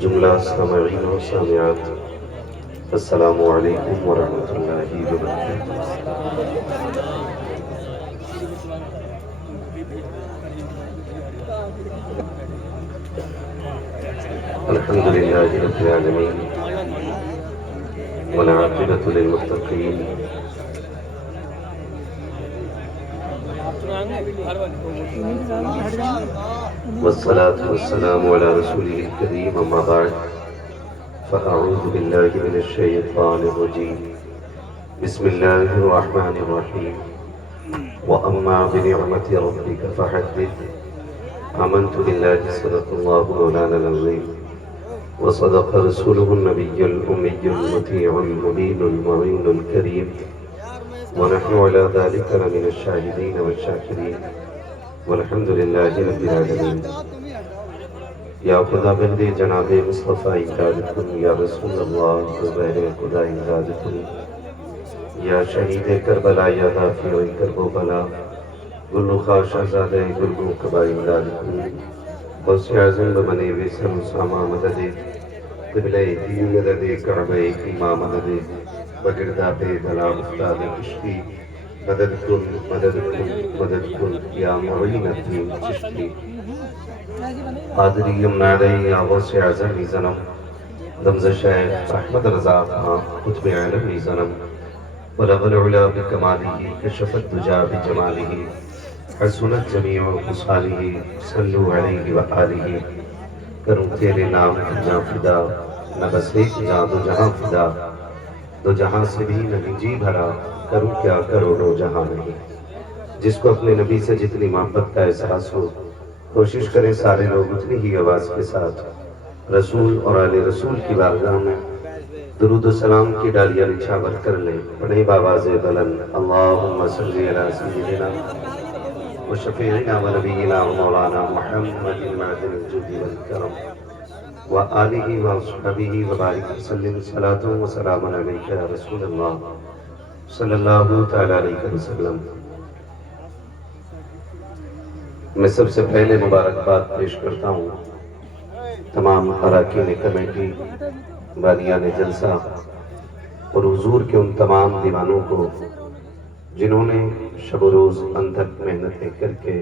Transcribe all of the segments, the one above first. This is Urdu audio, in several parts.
جملہ سامعین و سامعات، السلام علیکم ورحمۃ اللہ وبرکاتہ۔ الحمد للہ رب العالمین والعاقبۃ للمتقین والصلاة والسلام على رسوله الكريم، أما بعد فأعوذ بالله من الشيطان الرجيم، بسم الله الرحمن الرحيم، وأما بنعمة ربك فحدث، آمنت بالله صدق الله مولانا العظيم وصدق رسوله النبي الأمي المطيع المبين المعين الكريم، ونحن على ذلك لمن الشاهدين والشاكرين، والحمد لله رب العالمين۔ یا خدا بند جناب مصطفیٰ امداد کن، یا رسول اللہ زبیر خدا امداد کن، یا شہید کربلا، یا دافع کرب و بلا، گلو خواہ شہزادہ گلگو کبا امداد کن، غوث اعظم بمنے ویسن اسامہ مدد، قبلہ دین مدد، کعبہ امام مدد، بگردہ بے دلا استاد کشتی، مدد کن مدد کن مدد کن، یا معین الدین چشتی، قادری امنادی، یا غوث اعظم زنم، دمز شیخ احمد رضا خان قطب علم زنم، بلغ العلا بکمالہ، کشف الدجا بجمالہ، حسنت جمیع خصالہ، صلو علیہ وآلہ۔ کروں تیرے نام کی جاں فدا، نہ بس ایک جاں دو جہاں فدا، دو جہاں سے بھی نہیں جی بھرا، کروں کیا کروڑوں جہاں نہیں۔ جس کو اپنے نبی سے جتنی محبت کا احساس ہو، کوشش کریں سارے لوگ اتنی ہی آواز کے ساتھ رسول اور آل رسول کی بارگاہ میں درود و سلام کی ڈالیاں نچھاور کر لیں۔ پڑھیں بآواز بلند، اللہم صلی علی سیدنا و شفیعنا و نبینا و مولانا محمد معدن الجود والکرم وآلہ وصحبہ وبارک وسلم، صلاۃ و سلام علیک یا رسول اللہ صلی اللہ تعالی علیہ وسلم۔ میں سب سے پہلے مبارکباد پیش کرتا ہوں تمام اراکین کمیٹی، بانیان جلسہ اور حضور کے ان تمام دیوانوں کو جنہوں نے شب و روز اندھک محنتیں کر کے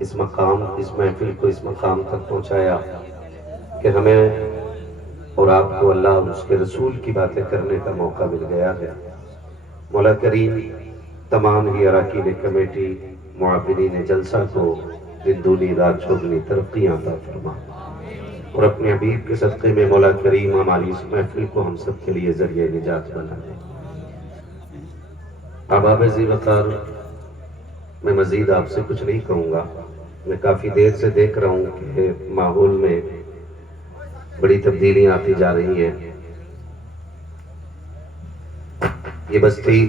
اس محفل کو اس مقام تک پہنچایا کہ ہمیں اور آپ کو اللہ اور اس کے رسول کی باتیں کرنے کا موقع مل گیا ہے۔ مولا کریم تمام ہی اراکین کمیٹی، معاونین جلسہ کو دن دونی رات چوگنی ترقیاں عطا فرما، اور اپنے حبیب کے صدقے میں مولا کریم ہماری اس محفل کو ہم سب کے لیے ذریعہ نجات بنا دے۔ احباب ذی وقار، میں مزید آپ سے کچھ نہیں کہوں گا۔ میں کافی دیر سے دیکھ رہا ہوں کہ ماحول میں بڑی تبدیلیاں آتی جا رہی ہیں۔ یہ بستی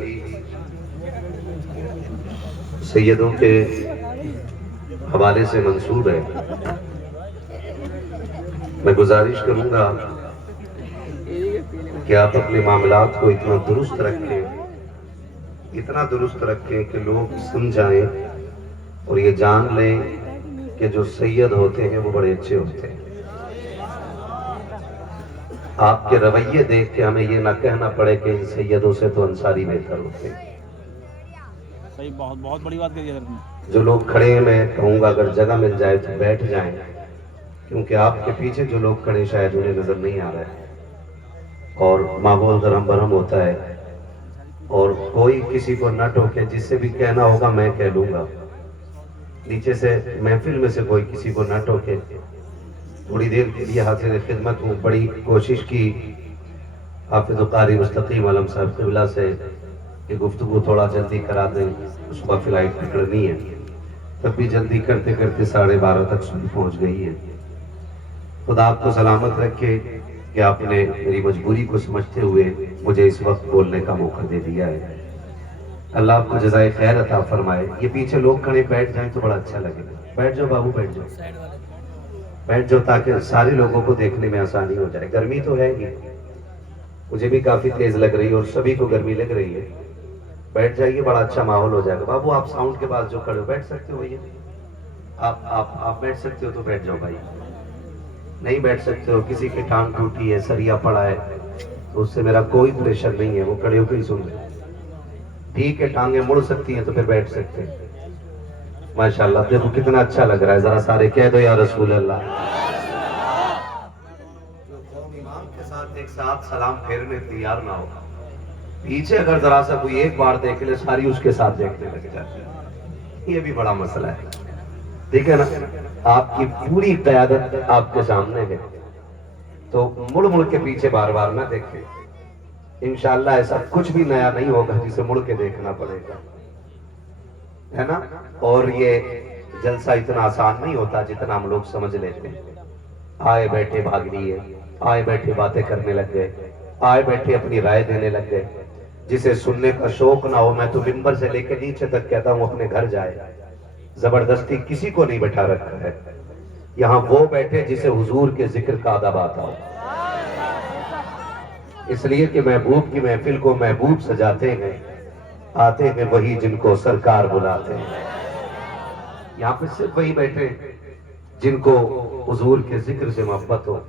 سیدوں کے حوالے سے منسوب ہے۔ میں گزارش کروں گا کہ آپ اپنے معاملات کو اتنا درست رکھیں کہ لوگ سمجھائیں اور یہ جان لیں کہ جو سید ہوتے ہیں وہ بڑے اچھے ہوتے ہیں۔ آپ کے رویے دیکھ کے ہمیں یہ نہ کہنا پڑے کہ ان سیدوں سے تو انصاری بہتر ہوتے ہیں۔ صحیح، بہت بڑی بات کہی ہے۔ جو لوگ کھڑے ہیں، میں کہوں گا اگر جگہ مل جائے تو بیٹھ جائیں، کیونکہ آپ کے پیچھے جو لوگ کھڑے شاید انہیں نظر نہیں آ رہا ہے، اور ماحول درہم برہم ہوتا ہے، اور کوئی کسی کو نہ ٹوکے۔ جس سے بھی کہنا ہوگا میں کہہ لوں گا، نیچے سے محفل میں سے کوئی کسی کو نہ ٹوکے۔ تھوڑی دیر کے لیے حاضر خدمت ہوں۔ بڑی کوشش کی حافظ و قاری مستقیم عالم صاحب قبلہ سے کہ گفتگو تھوڑا جلدی کرا دیں، صبح فلائٹ پکڑنی ہے، تب بھی جلدی کرتے کرتے 12:30 تک صبح پہنچ گئی ہے۔ خدا آپ کو سلامت رکھے کہ آپ نے میری مجبوری کو سمجھتے ہوئے مجھے اس وقت بولنے کا موقع دے دیا ہے۔ اللہ آپ کو جزائے خیر عطا فرمائے۔ یہ پیچھے لوگ کھڑے بیٹھ جائیں تو بڑا اچھا لگے گا۔ بیٹھ جاؤ بابو، بیٹھ جاؤ تاکہ سارے لوگوں کو دیکھنے میں آسانی ہو جائے۔ گرمی تو ہے ہی، مجھے بھی کافی تیز لگ رہی ہے اور سبھی کو گرمی لگ رہی ہے۔ بیٹھ جائیے، بڑا اچھا ماحول ہو جائے گا۔ بابو آپ ساؤنڈ کے پاس جو کھڑے ہو بیٹھ سکتے ہو، آپ بیٹھ سکتے ہو تو بیٹھ جاؤ بھائی۔ نہیں بیٹھ سکتے ہو، کسی کی ٹانگ ٹوٹی ہے، سریا پڑا ہے، تو اس سے میرا کوئی پریشر نہیں ہے، وہ کھڑے ہو کے ہی سن رہے ہیں۔ ٹھیک ہے، ٹانگیں مڑ سکتی ہیں تو پھر بیٹھ سکتے ہیں۔ ماشاءاللہ، دیکھو کتنا اچھا لگ رہا ہے، ذرا سارے کہہ دو یا رسول اللہ۔ جو قوم امام کے ساتھ ایک ساتھ سلام پھیرنے تیار نہ ہو، پیچھے اگر ذرا سا کوئی ایک بار دیکھ لے، ساری اس کے ساتھ دیکھنے لگ جاتے ہیں۔ یہ بھی بڑا مسئلہ ہے، ٹھیک ہے نا؟ آپ کی پوری قیادت آپ کے سامنے ہے، تو مڑ مڑ کے پیچھے بار بار نہ دیکھیں۔ انشاءاللہ ایسا کچھ بھی نیا نہیں ہوگا جسے مڑ کے دیکھنا پڑے گا، ہے نا؟ اور یہ جلسہ اتنا آسان نہیں ہوتا جتنا ہم لوگ سمجھ لیتے ہیں۔ آئے بیٹھے بھاگ لیے، آئے بیٹھے باتیں کرنے لگ گئے، آئے بیٹھے اپنی رائے دینے لگ گئے۔ جسے سننے کا شوق نہ ہو، میں تو منبر سے لے کے نیچے تک کہتا ہوں اپنے گھر جائے۔ زبردستی کسی کو نہیں بٹھا رکھا ہے، یہاں وہ بیٹھے جسے حضور کے ذکر کا ادب آتا ہو۔ اس لیے کہ محبوب کی محفل کو محبوب سجاتے ہیں، آتے ہیں وہی جن کو سرکار بلاتے ہیں۔ یہاں پہ صرف وہی بیٹھے جن کو حضور کے ذکر سے محبت ہو،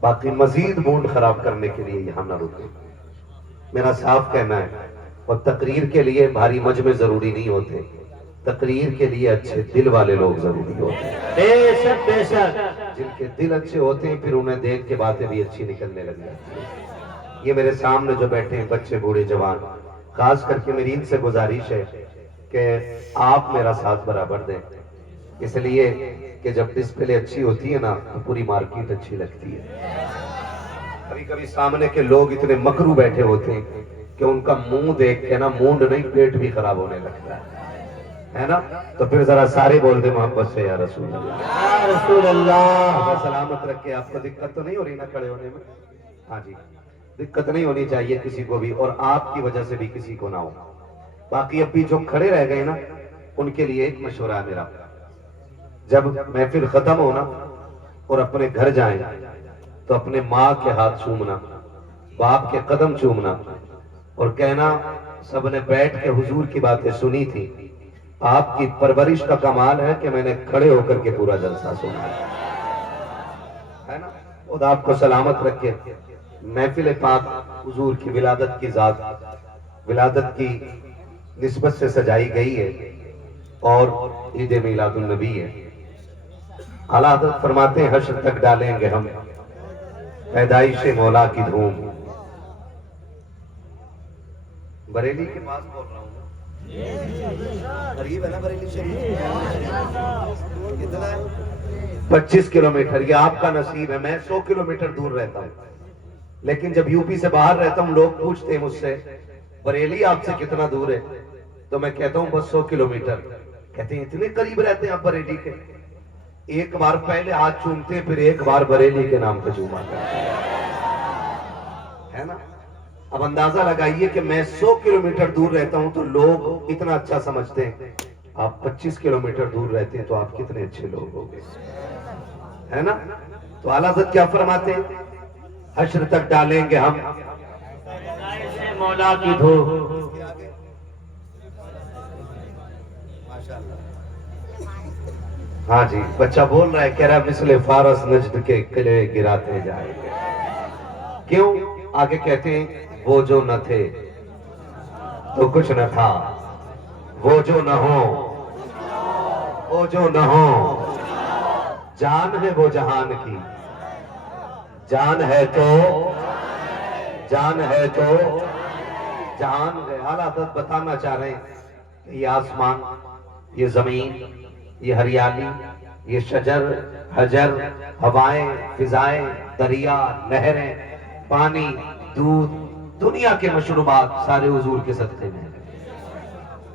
باقی مزید موڈ خراب کرنے کے لیے یہاں نہ رکے۔ میرا صاف کہنا ہے، اور تقریر کے لیے بھاری مجمع ضروری نہیں ہوتے، تقریر کے لیے اچھے دل والے لوگ ضروری ہوتے ہیں۔ بے شک بے شک۔ جن کے دل اچھے ہوتے ہیں، پھر انہیں دیکھ کے باتیں بھی اچھی نکلنے لگ جاتی ہیں۔ یہ میرے سامنے جو بیٹھے ہیں بچے بوڑھے جوان، خاص کر کے میری ان سے گزارش ہے کہ آپ میرا ساتھ برابر دیں، اس لیے کہ جب ڈسپلے اچھی ہوتی ہے نا تو پوری مارکیٹ اچھی لگتی ہے۔ کبھی کبھی سامنے کے لوگ اتنے مکرو بیٹھے ہوتے ہیں کہ ان کا منہ دیکھ کے نا موڈ نہیں پیٹ بھی خراب ہونے لگتا ہے نا؟ تو پھر ذرا سارے بول دیں محبت سے یا رسول اللہ۔ یا رسول اللہ۔ خدا سلامت رکھے، آپ کو دقت تو نہیں ہو رہی نا کھڑے ہونے میں؟ ہاں جی، دقت نہیں ہونی چاہیے کسی کو بھی، اور آپ کی وجہ سے بھی کسی کو نہ ہو۔ باقی اب بھی جو کھڑے رہ گئے نا، ان کے لیے ایک مشورہ ہے میرا، جب محفل ختم ہونا اور اپنے گھر جائیں تو اپنے ماں کے ہاتھ چومنا، باپ کے قدم چومنا، اور کہنا سب نے بیٹھ کے حضور کی باتیں سنی تھی، آپ کی پرورش کا کمال ہے کہ میں نے کھڑے ہو کر کے پورا جلسہ سنا ہے نا؟ خدا آپ کو سلامت رکھے۔ محفل پاک حضور کی ولادت کی ذات، ولادت کی نسبت سے سجائی گئی ہے، اور عید میلاد النبی ہے۔ اعلیٰ حضرت فرماتے ہیں حشر تک ڈالیں گے ہم پیدائش مولا کی دھوم۔ بریلی کے پاس بول رہا ہوں، قریب ہے نا بریلی شریف؟ کتنا ہے؟ 25 کلومیٹر۔ یہ آپ کا نصیب ہے، میں 100 کلومیٹر دور رہتا ہوں، لیکن جب یو پی سے باہر رہتا ہوں لوگ پوچھتے ہیں مجھ سے بریلی آپ سے کتنا دور ہے، تو میں کہتا ہوں بس 100 کلومیٹر۔ کہتے ہیں اتنے قریب رہتے ہیں آپ بریلی کے؟ ایک بار پہلے ہاتھ چومتے پھر ایک بار بریلی کے نام پہ چوما کرتے ہے نا؟ اب اندازہ لگائیے کہ میں 100 کلومیٹر دور رہتا ہوں تو لوگ اتنا اچھا سمجھتے ہیں، آپ 25 کلومیٹر دور رہتے ہیں تو آپ کتنے اچھے لوگ ہو گئے، ہے نا؟ تو اعلیٰ حضرت کیا فرماتے ہیں؟ حشر تک ڈالیں گے ہم مولا کی دھوم۔ ہاں جی، بچہ بول رہا ہے، کہہ رہا ہے مثل فارس نجد کے قلعے گراتے جائیں گے۔ کیوں؟ آگے کہتے ہیں وہ جو نہ تھے تو کچھ نہ تھا، وہ جو نہ ہو، وہ جو نہ ہو، جان ہے وہ جہان کی، جان ہے تو جان ہے تو جہان ہے۔ اعلیٰ حضرت بتانا چاہ رہے ہیں کہ یہ آسمان، یہ زمین، یہ ہریالی، یہ شجر حجر، ہوائیں فضائیں، دریا نہریں، پانی دودھ، دنیا کے مشروبات سارے حضور کے صدقے میں ہیں۔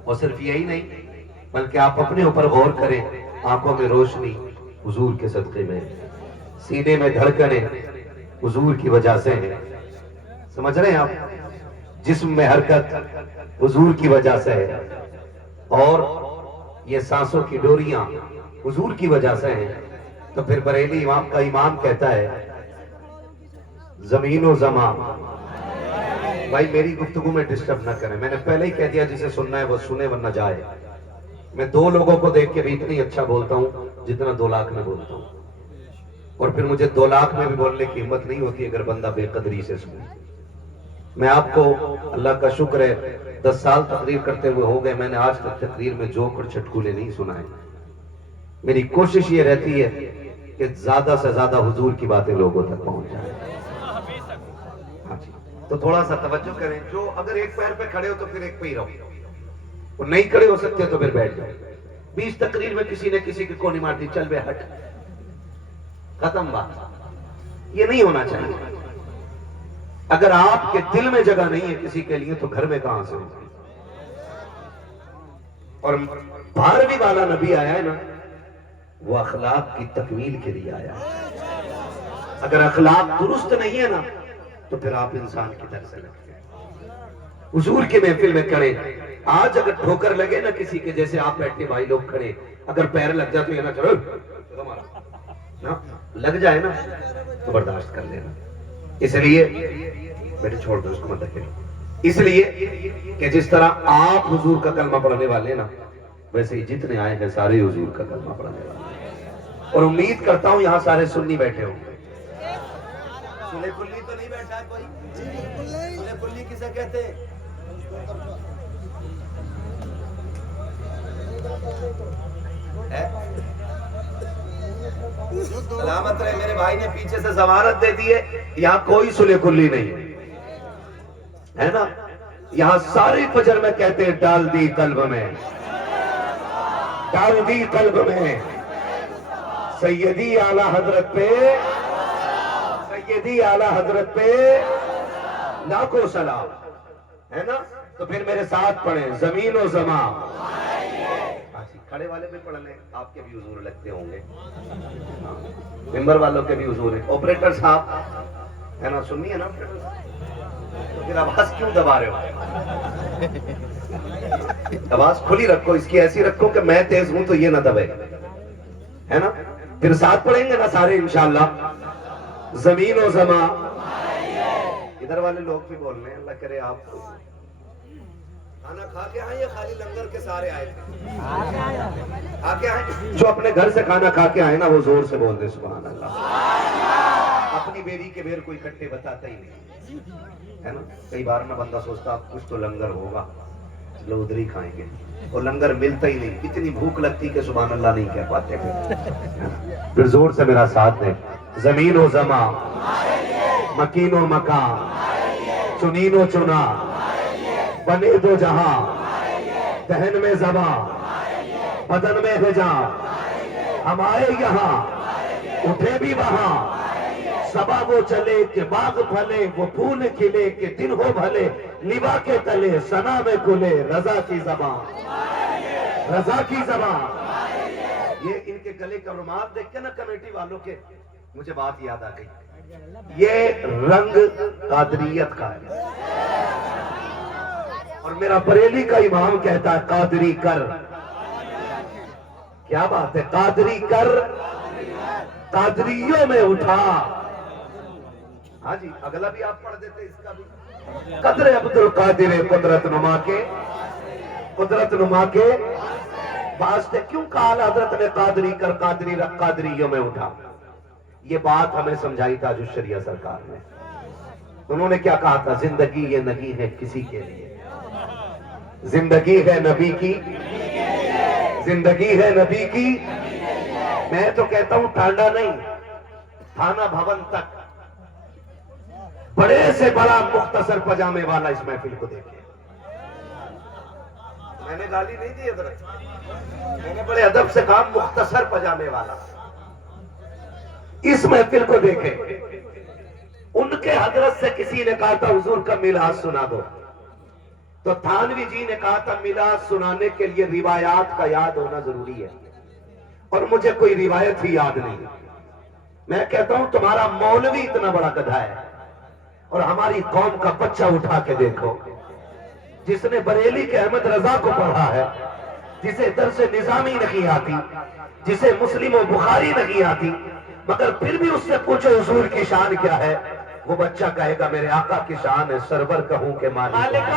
اور صرف یہی نہیں بلکہ آپ اپنے اوپر غور کریں، آنکھوں میں روشنی حضور کے صدقے میں، سینے میں دھڑکنیں حضور کی وجہ سے ہیں، سمجھ رہے ہیں آپ؟ جسم میں حرکت حضور کی وجہ سے ہے، اور یہ سانسوں کی ڈوریاں حضور کی وجہ سے ہیں۔ تو پھر بریلی امام کا امام کہتا ہے زمین و زمان، بھائی میری گفتگو میں ڈسٹرب نہ کریں، میں نے پہلے ہی کہہ دیا جسے سننا ہے وہ سنے ورنہ جائے۔ میں 2 لوگوں کو دیکھ کے بھی اتنی اچھا بولتا ہوں جتنا 2 لاکھ میں بولتا ہوں، اور پھر مجھے 2 لاکھ میں بھی بولنے کی ہمت نہیں ہوتی اگر بندہ بے قدری سے سنے. میں آپ کو اللہ کا شکر ہے 10 سال تقریر کرتے ہوئے ہو گئے، میں نے آج تک تقریر میں جوک اور چٹکولے نہیں سنائے. میری کوشش یہ رہتی ہے کہ زیادہ سے زیادہ حضور کی باتیں لوگوں تک پہنچ جائیں. ہاں جی، تو تھوڑا سا توجہ کریں. جو اگر ایک پیر پہ کھڑے ہو تو پھر ایک پہ ہی رہو، اور نہیں کھڑے ہو سکتے تو پھر بیٹھ جاؤ. 20 تقریر میں کسی نے کسی کی کونی مار دی، چل بے ہٹ، ختم بات. یہ نہیں ہونا چاہیے. اگر آپ کے دل میں جگہ نہیں ہے کسی کے لیے تو گھر میں کہاں سے ہوگی. اور 12ویں والا نبی آیا ہے نا، وہ اخلاق کی تکمیل کے لیے آیا ہے. اگر اخلاق درست نہیں ہے نا تو پھر آپ انسان کی طرح سے لگتے ہیں. حضور کی محفل میں کھڑے، آج اگر ٹھوکر لگے نا کسی کے، جیسے آپ بیٹھے بھائی لوگ کھڑے، اگر پیر لگ جائے تو یہ نہ چلو لگ جائے نا تو برداشت کر لینا. اس لیے بیٹے چھوڑ دو اس کو، مت رکھے. اس لیے کہ جس طرح آپ حضور کا کلمہ پڑھنے والے نا، ویسے ہی جتنے آئے ہیں سارے حضور کا کلمہ پڑھنے والے. اور امید کرتا ہوں یہاں سارے سنی بیٹھے ہوں گے. سلے کلی تو نہیں بیٹھا ہے کوئی؟ سلے کلی کسے کہتے ہیں؟ سلامت رہے. میرے بھائی نے پیچھے سے ضمانت دے دی ہے، یہاں کوئی سلے کلی نہیں ہے نا. یہاں ساری فجر میں کہتے ہیں ڈال دی قلب میں، ڈال دی قلب میں سیدی اعلی حضرت پہ، سیدی اعلی حضرت پہ لاکھوں سلام ہے نا. تو پھر میرے ساتھ پڑھیں زمین و زمان. کھڑے والے بھی پڑھ لیں، آپ کے بھی حضور لگتے ہوں گے، ممبر والوں کے بھی حضور ہیں. آپریٹر صاحب ہے نا، سننی ہے نا آپریٹر صاحب، پھر آواز کیوں دبا رہے ہو؟ آواز کھلی رکھو، اس کی ایسی رکھو کہ میں تیز ہوں تو یہ نہ دبے، ہے نا. پھر ساتھ پڑھیں گے نا سارے انشاءاللہ. زمین و زمان. ادھر والے لوگ بھی بول رہے ہیں، اللہ کرے آپ کھانا کھا کے آئے یا خالی لنگر کے سارے آئے تھے؟ کھا کے آئے. جو اپنے گھر سے کھانا کھا کے آئے نا وہ زور سے بول دے سبحان اللہ. اپنی بیری کے بیر کوئی کٹے بتاتا ہی نہیں ہے نا. کئی بار نہ بندہ سوچتا کچھ تو لنگر ہوگا، چلو ادھر ہی کھائیں گے، اور لنگر ملتا ہی نہیں. اتنی بھوک لگتی کہ سبحان اللہ نہیں کہہ پاتے. پھر زور سے میرا ساتھ دیں. زمین و زمان، مکین و مکان، چنین و چنا، بنے دو جہاں، دہن میں زبان، بدن میں حجاب. ہم آئے یہاں اٹھے بھی وہاں، صبا وہ چلے کہ باغ پھلے، وہ پھول کھلے کہ دن ہو بھلے، نبا کے تلے سنا میں کھلے رضا کی زبان، رضا کی زبان. یہ ان کے گلے کا رومال دیکھ کے نا کمیٹی والوں کے، مجھے بات یاد آ گئی. یہ رنگ قادریت کا ہے، اور میرا بریلی کا امام کہتا ہے قادری کر. کیا بات ہے، قادری کر، قادریوں میں اٹھا. ہاں جی، اگلا بھی آپ پڑھ دیتے اس کا بھی. قدر عبد القادر قدرت نما کے، قدرت نما کے واسطے کیوں کہا حضرت نے قادری کر، قادری رکھ، قادریوں میں اٹھا. یہ بات ہمیں سمجھائی تاج الشریعہ سرکار نے. انہوں نے کیا کہا تھا؟ زندگی یہ نہیں ہے کسی کے لیے، زندگی ہے نبی کی، زندگی ہے نبی کی. میں تو کہتا ہوں ٹانڈا نہیں، تھانہ بھون تک بڑے سے بڑا مختصر پجامے والا اس محفل کو دیکھے. میں نے گالی نہیں دی حضرت، میں نے بڑے ادب سے کہا مختصر پجامے والا. اس محفل کو دیکھے. ان کے حضرت سے کسی نے کہا تھا حضور کا میلاد سنا دو، تو تھانوی جی نے کہا تھا میلاد سنانے کے لیے روایات کا یاد ہونا ضروری ہے، اور مجھے کوئی روایت ہی یاد نہیں. میں کہتا ہوں تمہارا مولوی اتنا بڑا گدھا ہے، اور ہماری قوم کا بچہ اٹھا کے دیکھو جس نے بریلی کے احمد رضا کو پڑھا ہے، جسے درس نظامی نہیں آتی، جسے مسلم و بخاری نہیں آتی، مگر پھر بھی اس سے پوچھو حضور کی شان کیا ہے، وہ بچہ کہے گا میرے آقا کی شان ہے سرور کہوں کہ مالک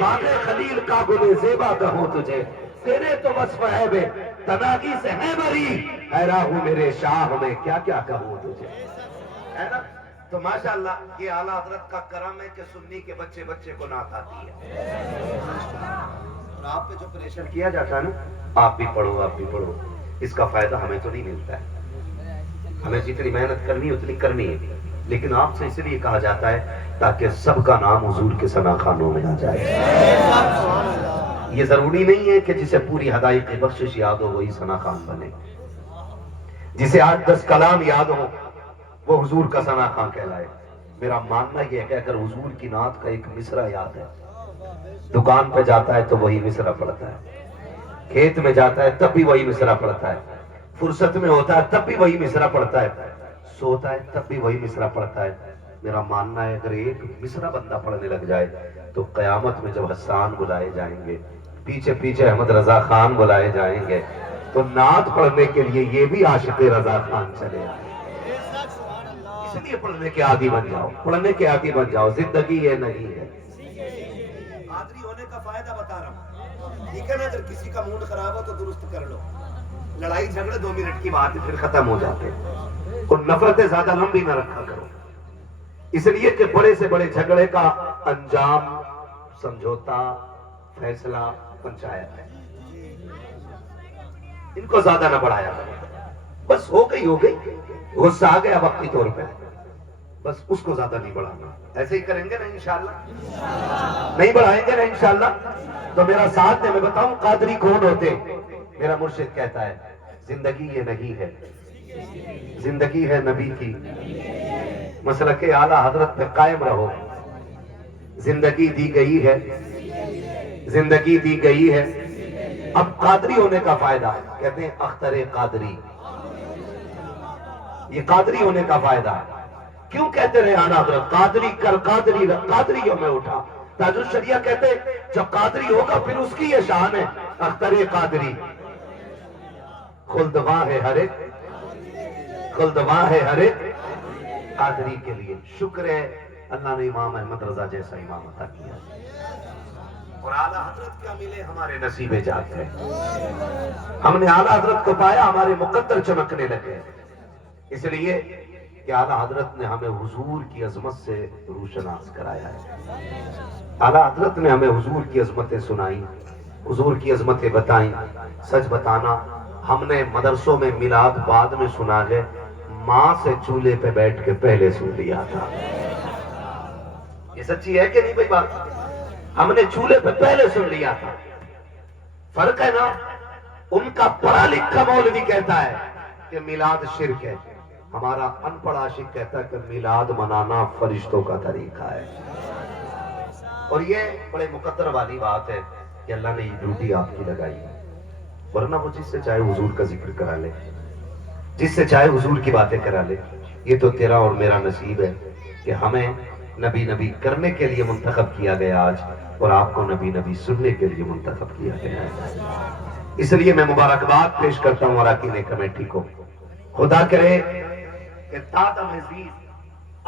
باغ خلیل کا گل زیبا کہوں تجھے، تیرے تو وصف ہے بے تناغی سے ہے بری، حیران ہوں میرے شاہ میں کیا کیا کہوں تجھے، ہے نا؟ تو ماشاءاللہ یہ اعلیٰ حضرت کا کرم ہے کہ سنی کے بچے بچے کو نعت آتی ہے، اور آپ پہ جو پریشر کیا جاتا ہے نا، آپ بھی پڑھو آپ بھی پڑھو، اس کا فائدہ ہمیں تو نہیں ملتا ہے، ہمیں جتنی محنت کرنی ہے اتنی کرنی ہے، لیکن آپ سے اس لیے کہا جاتا ہے تاکہ سب کا نام حضور کے ثنا خانوں میں آ جائے۔ یہ ضروری نہیں ہے کہ جسے پوری ہدایت بخشش یاد ہو وہی ثنا خان بنے، جسے 8-10 کلام یاد ہو وہ حضور کا ثنا خان کہلائے۔ میرا ماننا یہ ہے کہ اگر حضور کی نعت کا ایک مصرع یاد ہے، دکان پہ جاتا ہے تو وہی مصرع پڑھتا ہے، کھیت میں جاتا ہے تب بھی وہی مصرع پڑھتا ہے، فرصت میں ہوتا ہے تب بھی وہی مصرع پڑھتا ہے، سوتا ہے تب بھی وہی مصرع پڑھتا ہے۔ میرا ماننا ہے اگر ایک مصرع بندہ پڑھنے لگ جائے تو قیامت میں جب حسان بلائے جائیں گے، پیچھے پیچھے احمد رضا خان بلائے جائیں گے، تو نعت پڑھنے کے لیے یہ بھی عاشق رضا خان چلے آئے۔ اس لیے پڑھنے کے عادی بن جاؤ، پڑھنے کے عادی بن جاؤ، زندگی یہ نہیں ہے۔ قادری ہونے کا فائدہ بتا رہا ہوں، ٹھیک ہے نا؟ اگر کسی کا موڈ خراب ہو تو درست کر لو، لڑائی جھگڑے 2 منٹ کی بات ہے پھر ختم ہو جاتے ہیں، اور نفرتیں زیادہ لمبی نہ رکھا کرو، اس لیے کہ بڑے سے بڑے جھگڑے کا انجام سمجھوتا فیصلہ پنچایت ہے، ان کو زیادہ نہ بڑھایا کرو، بس ہو گئی غصہ آ گیا وقتی طور پہ، بس اس کو زیادہ نہیں بڑھانا۔ ایسے ہی کریں گے نا انشاءاللہ، نہیں بڑھائیں گے نا انشاءاللہ، تو میرا ساتھ دے، میں بتاؤں قادری کون ہوتے؟ میرا مرشد کہتا ہے زندگی یہ نہیں ہے، زندگی ہے نبی کی، مسلک اعلیٰ حضرت پہ قائم رہو، زندگی دی گئی ہے، زندگی دی گئی ہے۔ اب قادری ہونے کا فائدہ کہتے ہیں اختر قادری، یہ قادری ہونے کا فائدہ ہے۔ کیوں کہتے رہے اعلیٰ حضرت قادری کر قادری رہ، قادریوں میں اٹھا؟ تاج الشریعہ کہتے جب قادری ہوگا پھر اس کی یہ شان ہے اختر قادری، خلدواں ہے ہر ایک، خلدواں ہے ہر ایک قادری کے لیے۔ شکر ہے اللہ نے امام احمد رضا جیسا امام عطا کیا، اور اعلیٰ حضرت کیا ملے ہمارے نصیب جات ہے، ہم نے اعلیٰ حضرت کو پایا ہمارے مقدر چمکنے لگے، اس لیے کہ اعلیٰ حضرت نے ہمیں حضور کی عظمت سے روشناس کرایا ہے، اعلیٰ حضرت نے ہمیں حضور کی عظمتیں سنائیں، حضور کی عظمتیں بتائیں۔ سچ بتانا ہم نے مدرسوں میں میلاد بعد میں سنا ہے، ماں سے چولہے پہ بیٹھ کے پہلے سن لیا تھا، یہ سچی ہے کہ نہیں بھائی بات؟ ہم نے چولہے پہ پہلے سن لیا تھا، فرق ہے نا؟ ان کا پڑھا لکھا مولوی کہتا ہے کہ میلاد شرک ہے، ہمارا ان پڑھ عاشق کہتا ہے کہ میلاد منانا فرشتوں کا طریقہ ہے، اور یہ بڑے مقدر والی بات ہے کہ اللہ نے یہ ڈیوٹی آپ کی لگائی ہے، ورنہ وہ جس سے چاہے حضور کا ذکر کرا لے، جس سے چاہے حضور کی باتیں کرا لے، یہ تو تیرا اور میرا نصیب ہے کہ ہمیں نبی نبی کرنے کے لیے منتخب کیا گیا آج، اور آپ کو نبی نبی سننے کے لیے منتخب کیا گیا ہے۔ اس لیے میں مبارکباد پیش کرتا ہوں اراکین کمیٹی کو، خدا کرے کہ دادا عزیز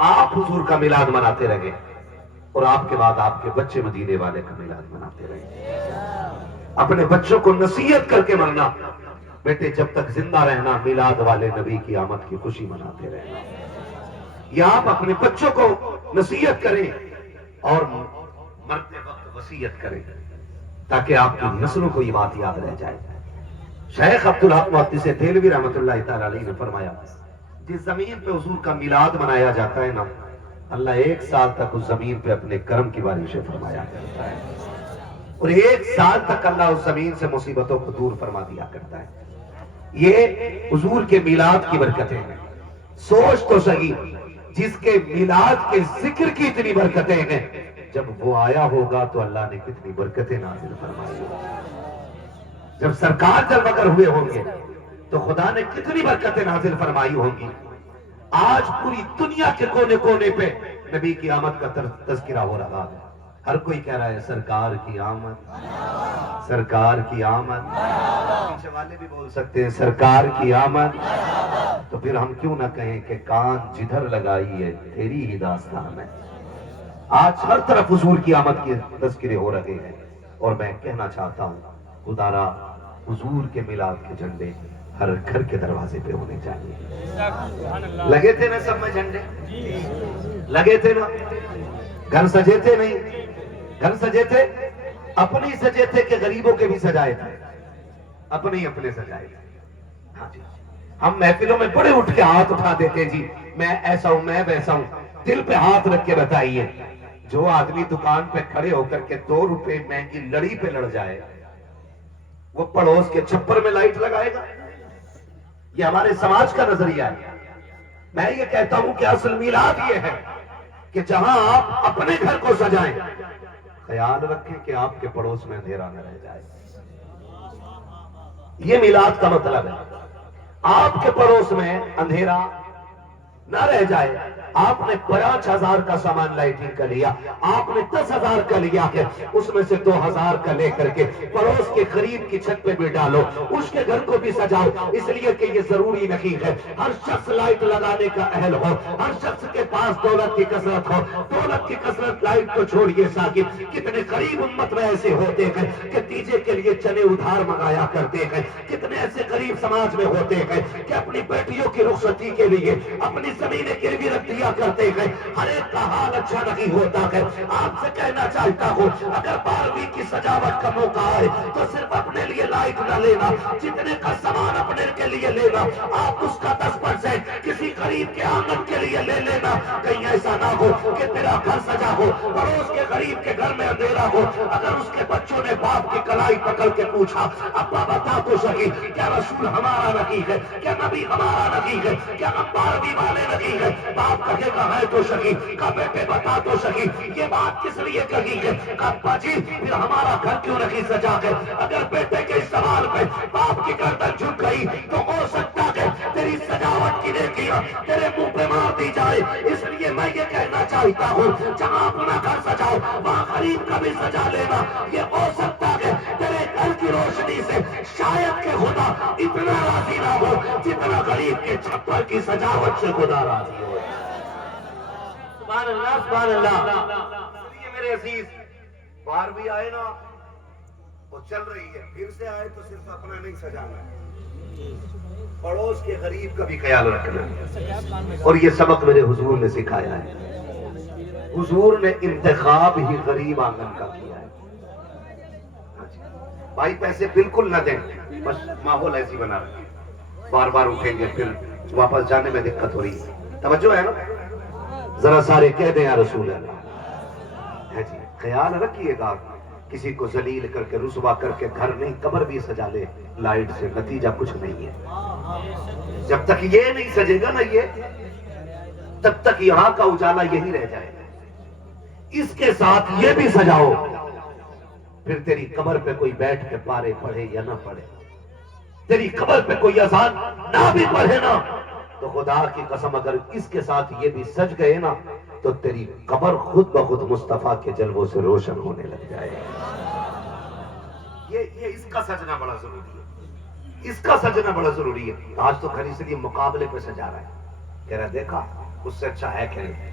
آپ حضور کا میلاد مناتے رہے، اور آپ کے بعد آپ کے بچے مدینے والے کا میلاد مناتے رہے، اپنے بچوں کو نصیحت کر کے مرنا، بیٹے جب تک زندہ رہنا میلاد والے نبی کی آمد کی خوشی مناتے رہنا، یا آپ اپنے بچوں کو نصیحت کریں اور مرتے وقت وصیت کریں تاکہ آپ کی نسلوں کو یہ بات یاد رہ جائے۔ شیخ عبدالحق محدث دہلوی رحمۃ اللہ تعالی علیہ نے فرمایا جس زمین پہ حضور کا میلاد منایا جاتا ہے نا، اللہ 1 سال تک اس زمین پہ اپنے کرم کی بارشیں فرمایا کرتا ہے، اور 1 سال تک اللہ اس زمین سے مصیبتوں کو دور فرما دیا کرتا ہے۔ یہ حضور کے میلاد کی برکتیں ہیں۔ سوچ تو صحیح، جس کے میلاد کے ذکر کی اتنی برکتیں ہیں، جب وہ آیا ہوگا تو اللہ نے کتنی برکتیں نازل فرمائی ہوگی، جب سرکار جلوگر ہوئے ہوں گے تو خدا نے کتنی برکتیں نازل فرمائی ہوں گی۔ آج پوری دنیا کے کونے کونے پہ نبی کی آمد کا تذکرہ ہو رہا ہے، ہر کوئی کہہ رہا ہے سرکار کی آمد، سرکار کی آمد، پیچھے والے بھی بول سکتے ہیں سرکار کی آمد، تو پھر ہم کیوں نہ کہیں کہ کان جدھر لگائی ہے تیری ہی داستان ہے۔ آج ہر طرف حضور کی آمد کے تذکرے ہو رہے ہیں، اور میں کہنا چاہتا ہوں خدارا حضور کے میلاد کے جھنڈے ہر گھر کے دروازے پہ ہونے چاہیے. لگے تھے نا سب میں جھنڈے؟ لگے تھے نا؟ گھر سجے تھے نہیں؟ گھر سجے تھے؟ اپنے ہی سجے تھے کہ غریبوں کے بھی سجائے تھے؟ اپنے ہی اپنے سجائے تھے. ہاں جی. ہم محفلوں میں بڑے اٹھ کے ہاتھ اٹھا دیتے جی میں ایسا ہوں میں ویسا ہوں. دل پہ ہاتھ رکھ کے بتائیے جو آدمی دکان پہ کھڑے ہو کر کے 2 روپے مہنگی لڑی پہ لڑ جائے وہ پڑوس کے چھپر میں لائٹ لگائے گا؟ یہ ہمارے سماج کا نظریہ ہے. میں یہ کہتا ہوں کہ اصل میلاد یہ ہے کہ جہاں آپ اپنے گھر کو سجائیں خیال رکھیں کہ آپ کے پڑوس میں اندھیرا نہ رہ جائے. یہ میلاد کا مطلب ہے. آپ کے پڑوس میں اندھیرا نہ رہ جائے. آپ نے 5,000 کا سامان لائٹنگ کا لیا, آپ نے 10,000 کا لیا ہے, اس میں سے 2,000 کا لے کر کے پڑوس کے قریب کی چھت پہ بھی ڈالو, اس کے گھر کو بھی سجاؤ. اس لیے کہ یہ ضروری نہیں ہے ہر شخص لائٹ لگانے کا اہل ہو, ہر شخص کے پاس دولت کی کثرت ہو. دولت کی کثرت لائٹ کو چھوڑیے ساکب. کتنے غریب امت میں ایسے ہوتے ہیں کہ تیجے کے لیے چنے ادھار منگایا کرتے ہیں. کتنے ایسے غریب سماج میں ہوتے ہیں کہ اپنی بیٹیوں کی رخصتی کے لیے اپنی زمینیں گروی رکھ دیا کرتے ہیں. ہر ایک کا حال اچھا نہیں ہوتا ہے. آپ سے کہنا چاہتا ہوں اگر 12ویں کی سجاوٹ کا موقع آئے تو صرف اپنے لیے لائٹ نہ لینا, جتنے کا سامان اپنے کے لیے لینا آپ اس کا 10% کسی غریب کے آنگن کے لیے لے لینا. کہیں ایسا نہ ہو کہ تیرا گھر سجا ہو پڑوس کے غریب کے گھر میں اندھیرا ہو. اگر اس کے بچوں نے باپ کی کلائی پکڑ کے پوچھا ابا بتا تو سکی کیا رسول ہمارا نہیں ہے, کیا نبی ہمارا نہیں ہے, کیا ہم 12ویں والے نہیں ہے؟ باپ کہے گا ہے تو سکی, کا بیٹے بتا تو سکی یہ بات کس لیے کہی ہے؟ ابا جی پھر ہمارا گھر کیوں نہیں سجا ہے؟ اگر بیٹے کے سوال پہ باپ کی گردن جھک گئی تو ہو سکتا ہے تیری سجاوٹ کی نیکیاں تیرے منہ پہ مار دی جائے. اس لیے میں یہ کہنا چاہتا ہوں جہاں اپنا گھر سجاؤ وہاں غریب کا بھی سجا لینا. یہ ہو سکتا ہے تیرے گھر کی روشنی سے شاید کہ خدا اتنا راضی نہ ہو جتنا غریب کے چھپر کی سجاوٹ سے خدا راضی ہو. سبحان اللہ سبحان اللہ. یہ میرے عزیز 12ویں آئے نا وہ چل رہی ہے, پھر سے آئے تو صرف اپنا نہیں سجانا ہے, پڑوس کے غریب کا بھی خیال رکھنا ہے. اور یہ سبق میرے حضور نے سکھایا ہے. حضور نے انتخاب ہی غریب آنگن کا کیا ہے. بھائی پیسے بالکل نہ دیں, بس ماحول ایسی بنا رکھیں. بار بار اٹھیں گے پھر واپس جانے میں دقت ہو رہی ہے. توجہ ہے نا؟ ذرا سارے کہہ دیں یا رسول اللہ. ہے جی, خیال رکھیے گا کسی کو ذلیل کر کے رسوا کر کے گھر نہیں قبر بھی سجا لے لائٹ سے نتیجہ کچھ نہیں ہے. جب تک یہ نہیں سجے گا نا یہ تب تک یہاں کا اجالا یہی رہ جائے گا. اس کے ساتھ یہ بھی سجاؤ پھر تیری قبر پہ کوئی بیٹھ کے پارے پڑھے یا نہ پڑھے, تیری قبر پہ کوئی اذان نہ بھی پڑھے نا تو خدا کی قسم اگر اس کے ساتھ یہ بھی سج گئے نا تو تیری قبر خود بخود مصطفیٰ کے جلووں سے روشن ہونے لگ جائے. یہ اس کا سجنا بڑا ضروری ہے, اس کا سجنا بڑا ضروری ہے. آج تو گھر اس لیے مقابلے پہ سجا رہا ہے, کہہ رہا دیکھا اس سے اچھا ہے کہ نہیں,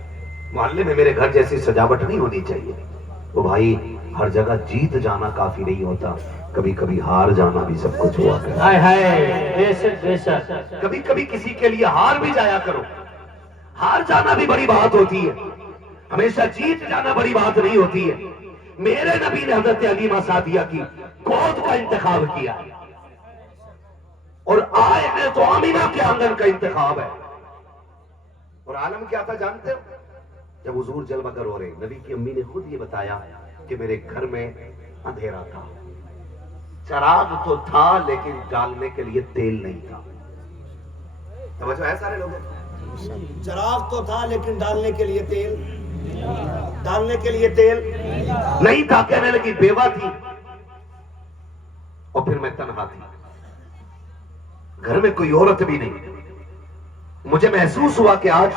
محلے میں میرے گھر جیسی سجاوٹ نہیں ہونی چاہیے. وہ بھائی ہر جگہ جیت جانا کافی نہیں ہوتا, کبھی کبھی ہار جانا بھی سب کچھ ہوا کرتا ہے. کبھی کبھی کسی کے لیے ہار بھی جایا کرو. ہار جانا بھی بڑی بات ہوتی ہے, ہمیشہ جیت جانا بڑی بات نہیں ہوتی ہے. میرے نبی نے حضرت علیمہ سعدیہ کی گود کا انتخاب کیا اور آئے نے تو آمینہ کے آنگن کا انتخاب ہے. اور عالم کیا تھا جانتے ہو؟ جب حضور جلوہ گر ہو رہے, نبی کی امی نے خود یہ بتایا کہ میرے گھر میں اندھیرا تھا, چراغ تو تھا لیکن ڈالنے کے لیے تیل نہیں تھا. توجہ ہے سارے لوگوں؟ چراغ تو تھا لیکن ڈالنے کے لیے تیل نہیں تھا. کہنے لگی بیوہ تھی اور پھر میں تنہا تھی, گھر میں کوئی عورت بھی نہیں. مجھے محسوس ہوا کہ آج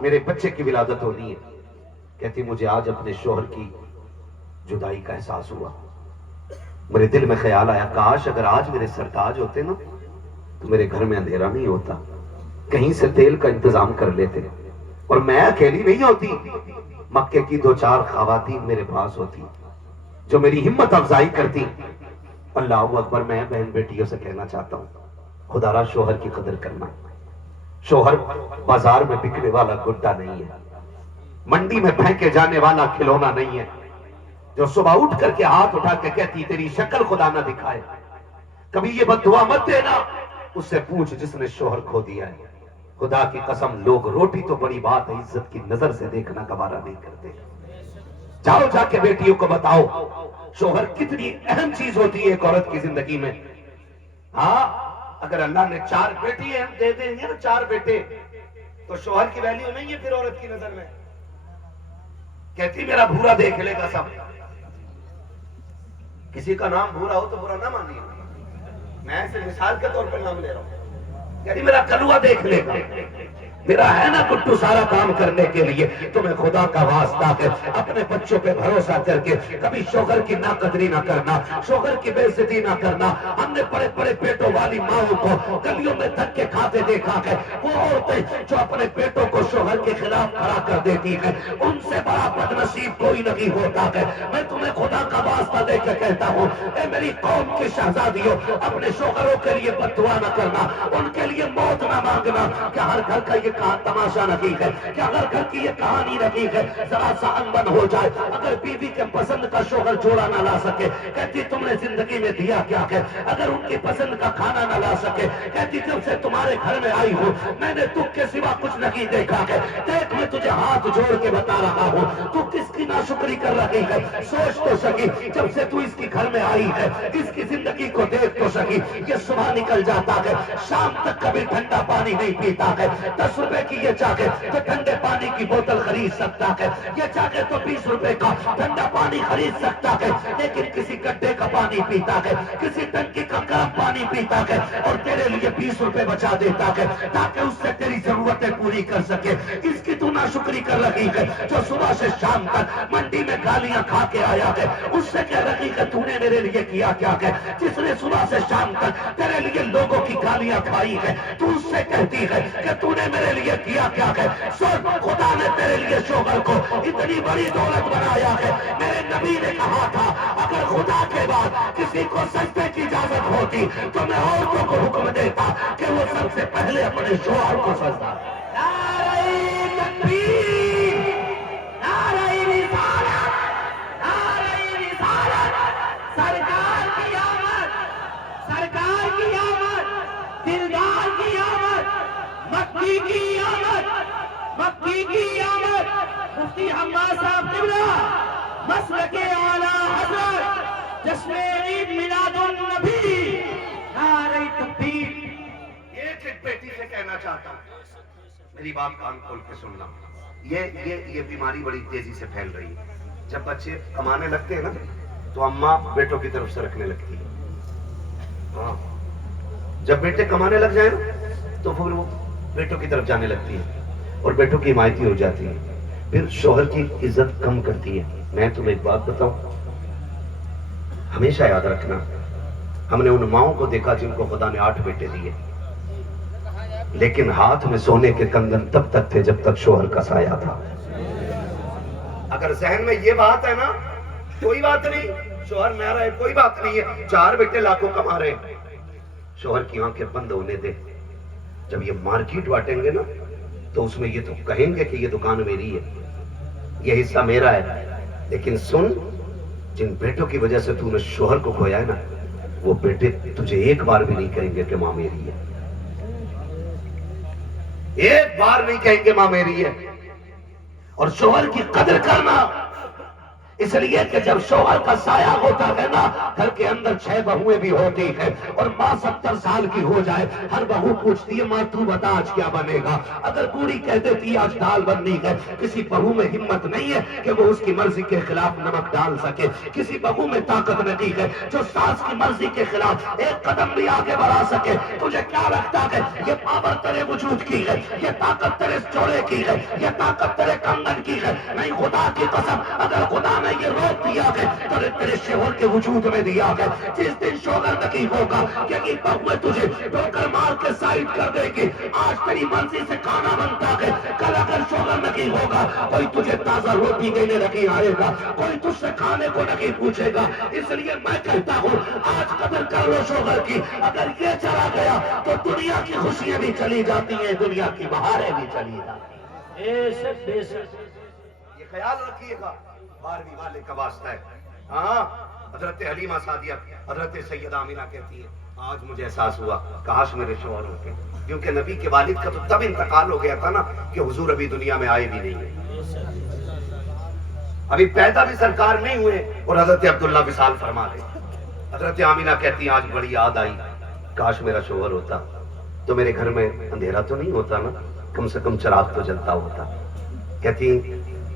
میرے بچے کی ولادت ہونی ہے. کہتی مجھے آج اپنے شوہر کی جدائی کا احساس ہوا. میرے دل میں خیال آیا کاش اگر آج میرے سرتاج ہوتے نا تو میرے گھر میں اندھیرا نہیں ہوتا, کہیں سے تیل کا انتظام کر لیتے اور میں اکیلی نہیں ہوتی, مکے کی 2-4 خواتین میرے پاس ہوتی جو میری ہمت افزائی کرتی اللہ اکبر. میں بہن بیٹیوں سے کہنا چاہتا ہوں خدا را شوہر کی قدر کرنا. شوہر بازار میں بکنے والا گڈا نہیں ہے, منڈی میں پھینکے جانے والا کھلونا نہیں ہے, جو صبح اٹھ کر کے ہاتھ اٹھا کے کہتی تیری شکل خدا نہ دکھائے. کبھی یہ بد دعا مت دینا, اس سے پوچھ جس نے شوہر کھو دیا ہے. خدا کی قسم لوگ روٹی تو بڑی بات ہے, عزت کی نظر سے دیکھنا گوارا نہیں کرتے. جاؤ جا کے بیٹیوں کو بتاؤ شوہر کتنی اہم چیز ہوتی ہے ایک عورت کی زندگی میں. ہاں اگر اللہ نے 4 بیٹی دے دیں گے نا, 4 بیٹے, تو شوہر کی ویلیو نہیں ہے پھر عورت کی نظر میں. کہتی میرا بھورا دیکھ لے گا سب. کسی کا نام بھورا ہو تو برا نہ مانیے, میں ایسے مثال کے طور پر نام لے رہا ہوں. یعنی میرا کلوا دیکھ لے گا, میرا ہے نا کٹو سارا کام کرنے کے لیے. تمہیں خدا کا واسطہ ہے اپنے بچوں پہ بھروسہ کر کے کبھی شوہر کی ناقدری نہ کرنا, شوہر کی بے عزتی نہ کرنا. ہم نے بڑے بڑے پیٹوں والی ماؤں کو گلیوں میں دھکے کھاتے دیکھا ہے. وہ عورتیں جو اپنے بیٹوں کو شوہر کے خلاف کھڑا کر دیتی ہیں, ان سے بڑا بد نصیب کوئی نہیں ہوتا ہے. میں تمہیں خدا کا واسطہ دے کے کہتا ہوں, اے میری قوم کی شہزادیوں, اپنے شوہروں کے لیے بد دعا نہ کرنا, ان کے لیے موت نہ مانگنا. کہ ہر گھر کا یہ تماشا نہیں ہے, کہ اگر گھر کی یہ کہانی نہیں ہے, ذرا سا انبن ہو جائے. اگر بیوی کے پسند کا شوہر جوڑا نہ لا سکے, کہتی تم نے زندگی میں دیا کیا ہے. اگر ان کی پسند کا کھانا نہ لا سکے, کہتی جب سے تمہارے گھر میں آئی ہوں میں نے دکھ کے سوا کچھ نہیں دیکھا ہے. دیکھ میں تجھے ہاتھ جوڑ کے بتا رہا ہوں, تو کس کی ناشکری کر رہی ہے. سوچ تو سکی, جب سے تو اس کی گھر میں آئی ہے اس کی زندگی کو دیکھ تو سکی. یہ صبح نکل جاتا ہے, شام تک کبھی ٹھنڈا پانی نہیں پیتا ہے. 10 روپے کی یہ چاہے تو ٹھنڈے پانی کی بوتل خرید سکتا ہے, یہ چاہے تو 20 روپے کا ٹھنڈا پانی خرید سکتا ہے. لیکن کسی گڈھے کا پانی پیتا ہے, کسی ٹنکی کا گرم پانی پیتا ہے, اور تیرے لیے 20 روپے بچا دیتا ہے تاکہ اس سے تیری ضرورتیں پوری کر سکے. اس کی تو ناشکری کر رہی ہے جو صبح سے شام تک منڈی میں گالیاں کھا کے آیا ہے. اس سے کہہ رہی ہے تو نے میرے لیے کیا کیا ہے. جس نے صبح سے شام تک تیرے لیے لوگوں کی گالیاں کھائی ہے, تو اس سے کہتی ہے کہ تو نے میرے لیے کیا کیا ہے. سن, خدا نے تیرے لیے شوہر کو اتنی بڑی دولت بنایا ہے. میرے نبی نے کہا تھا اگر خدا کے بعد کسی کو سجدے کی اجازت ہوتی تو میں عورتوں کو حکم دیتا کہ وہ سب سے پہلے اپنے شوہر کو سجدہ. نعرہ تکبیر, نعرہ رسالت, نعرہ رسالت. سرکار کی آمد, سرکار کی آمد, دلدار کی آمد, مکی کی آمد, مکی کی آمد. مفتی حماد صاحب قبلہ مسلک اعلیٰ حضرت جشن عید میلاد النبی. نعرہ تکبیر. ایک ایک بیٹی سے کہنا چاہتا ہوں, میری بات کان کھول کے سننا. یہ بیماری بڑی تیزی سے پھیل رہی ہے. جب بچے کمانے لگتے ہیں نا تو اماں بیٹوں کی طرف سے رکھنے لگتی ہے. ہاں, جب بیٹے کمانے لگ جائیں نا تو پھر وہ بیٹوں کی طرف جانے لگتی ہے اور بیٹوں کی حمایتی ہو جاتی ہے, پھر شوہر کی عزت کم کرتی ہے. میں تمہیں ایک بات بتاؤں, ہمیشہ یاد رکھنا, ہم نے ان ماؤں کو دیکھا جن کو خدا نے 8 بیٹے دیے, لیکن ہاتھ میں سونے کے کنگن تب تک تھے جب تک شوہر کا سایہ تھا. اگر ذہن میں یہ بات ہے نا, کوئی بات نہیں, شوہر میرا ہے, کوئی بات نہیں ہے, 4 بیٹے لاکھوں کما رہے ہیں, شوہر کی آنکھیں بند ہونے دے. جب یہ مارکیٹ بانٹیں گے نا تو اس میں یہ تو کہیں گے کہ یہ دکان میری ہے, یہ حصہ میرا ہے. لیکن سن, جن بیٹوں کی وجہ سے تو نے شوہر کو کھویا ہے نا, وہ بیٹے تجھے ایک بار بھی نہیں کہیں گے کہ ماں میری ہے, ایک بار نہیں کہیں گے ماں میری ہے. اور شوہر کی قدر کرنا, اس لیے کہ جب شوہر کا سایہ ہوتا ہے نا, گھر کے اندر 6 بہویں بھی ہوتی ہیں, اور ماں 70 سال کی ہو جائے, ہر بہو پوچھتی ہے ماں تو بتا آج کیا بنے گا. اگر بوڑھی کہہ دیتی آج دال بننی ہے, کسی بہو میں ہمت نہیں ہے کہ وہ اس کی مرضی کے خلاف نمک ڈال سکے. کسی بہو میں طاقت نہیں ہے جو ساس کی مرضی کے خلاف ایک قدم بھی آگے بڑھا سکے. تجھے کیا لگتا ہے یہ پاور تیرے وجود کی ہے, یہ طاقت تیرے چوڑے کی ہے, یہ طاقت تیرے کنگن کی ہے؟ نہیں, خدا کی قسم, اگر خدا نے نے یہ روک دیا ہے تیرے شوہر کے وجود میں دیا ہے. جس دن شوہر نہیں ہوگا یہی بہویں تجھے ٹوکر مار کے سائڈ کر دے گی. آج تیری مرضی سے کھانا بنتا ہے, کل اگر شوہر نہیں ہوگا کوئی تجھے تازہ روٹی دینے نہیں آئے گا, کوئی تجھ سے کھانے کو نہیں پوچھے گا. اس لیے میں کہتا ہوں آج قدر کر لو شوہر کی. اگر یہ چلا گیا تو دنیا کی خوشیاں بھی چلی جاتی ہیں, دنیا کی بہاریں بھی چلی جاتی ہیں. بے شک بے شک. یہ خیال رکھیے گا 12ویں والے کا واسطہ ہے. ہاں حضرت حلیمہ سعدیہ حضرت سیدہ آمینہ کہتی ہے آج مجھے احساس ہوا کاش میرے شوہر ہوتے, کیونکہ نبی کے والد کا تو تب انتقال ہو گیا تھا نا کہ حضور ابھی دنیا میں آئے بھی نہیں ہیں, ابھی پیدا بھی سرکار نہیں ہوئے اور حضرت عبداللہ وصال فرما رہے. حضرت آمینہ کہتی آج بڑی یاد آئی کاش میرا شوہر ہوتا تو میرے گھر میں اندھیرا تو نہیں ہوتا نا, کم سے کم چراغ تو جلتا ہوتا. کہتی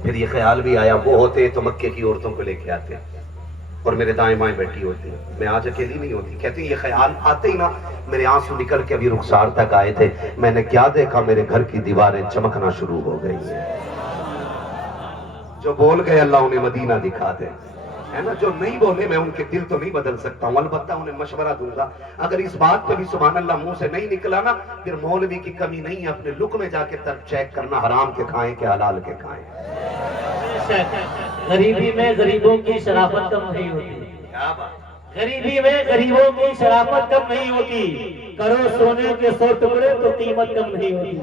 پھر یہ خیال بھی آیا وہ ہوتے تو مکے کی عورتوں کو لے کے آتے اور میرے دائیں بائیں بیٹھی ہوتی, میں آج اکیلی نہیں ہوتی. کہتی یہ خیال آتے ہی نا میرے آنسو نکل کے ابھی رخسار تک آئے تھے, میں نے کیا دیکھا میرے گھر کی دیواریں چمکنا شروع ہو گئی ہیں. جو بول گئے اللہ انہیں مدینہ دکھا دے, ہے نا. جو نہیں بولے میں ان کے دل تو نہیں بدل سکتا ہوں, البتہ انہیں مشورہ دوں گا اگر اس بات پہ بھی سبحان اللہ منہ سے نہیں نکلا نا پھر مولوی کی کمی نہیں ہے, اپنے لک میں جا کے تب چیک کرنا حرام کے کھائیں کہ حلال کے کھائیں. غریبی میں غریبوں کی شرافت کم نہیں ہوتی. کیا بات, غریبی میں غریبوں کی شرافت کم نہیں ہوتی. کرو سونے کے 100 ٹکڑے تو قیمت کم نہیں ہوتی.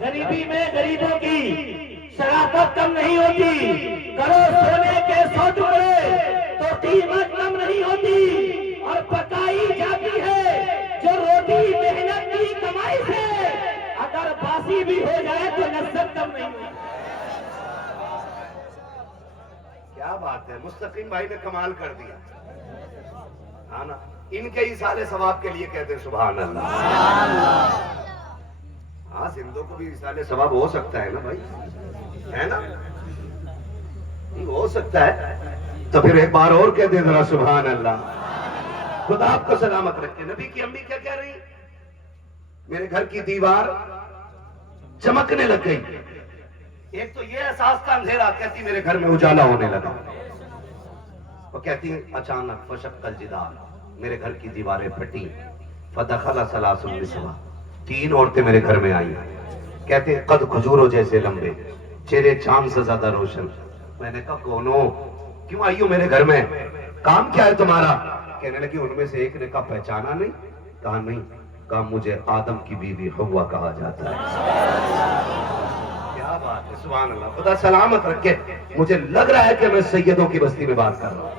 غریبی میں غریبوں کی شرافت کم نہیں ہوتی. کرو سونے کے 100 ٹکڑے تو قیمت کم نہیں ہوتی. اور پکائی جاتی ہے جو روٹی محنت کی کمائی سے, اگر باسی بھی ہو جائے تو لذت کم نہیں ہوتی. کیا بات ہے, مستقیم بھائی نے کمال کر دیا. ہاں نا, ان کے ایصال ثواب کے لیے کہتے ہیں سبحان اللہ. ہاں زندوں کو بھی ایصال ثواب ہو سکتا ہے نا بھائی, ہے نا, ہو سکتا ہے. تو پھر ایک بار اور کہہ دیں ذرا سبحان اللہ. خدا آپ کو سلامت رکھے. نبی کی امی کیا کہہ رہی, میرے گھر کی دیوار چمکنے لگ گئی. ایک تو یہ احساس کا اندھیرا, کہتی میرے گھر میں اجالا ہونے لگا. وہ کہتی اچانک فشق الجدار, میرے گھر کی دیواریں پھٹی. فدخل ثلاث النسوہ, 3 عورتیں میرے گھر میں آئیں. کہتے ہیں قد کھجوروں جیسے لمبے, چہرے چاند سے زیادہ روشن. میں نے کہا کونو, کیوں آئی ہو میرے گھر میں, کام کیا ہے تمہارا؟ کہنے لگی ان میں سے ایک نے کہا پہچانا نہیں. کہا نہیں. کہا مجھے آدم کی بیوی حوا کہا جاتا ہے. کیا بات ہے, سبحان اللہ. خدا سلامت رکھے. مجھے لگ رہا ہے کہ میں سیدوں کی بستی میں بات کر رہا ہوں.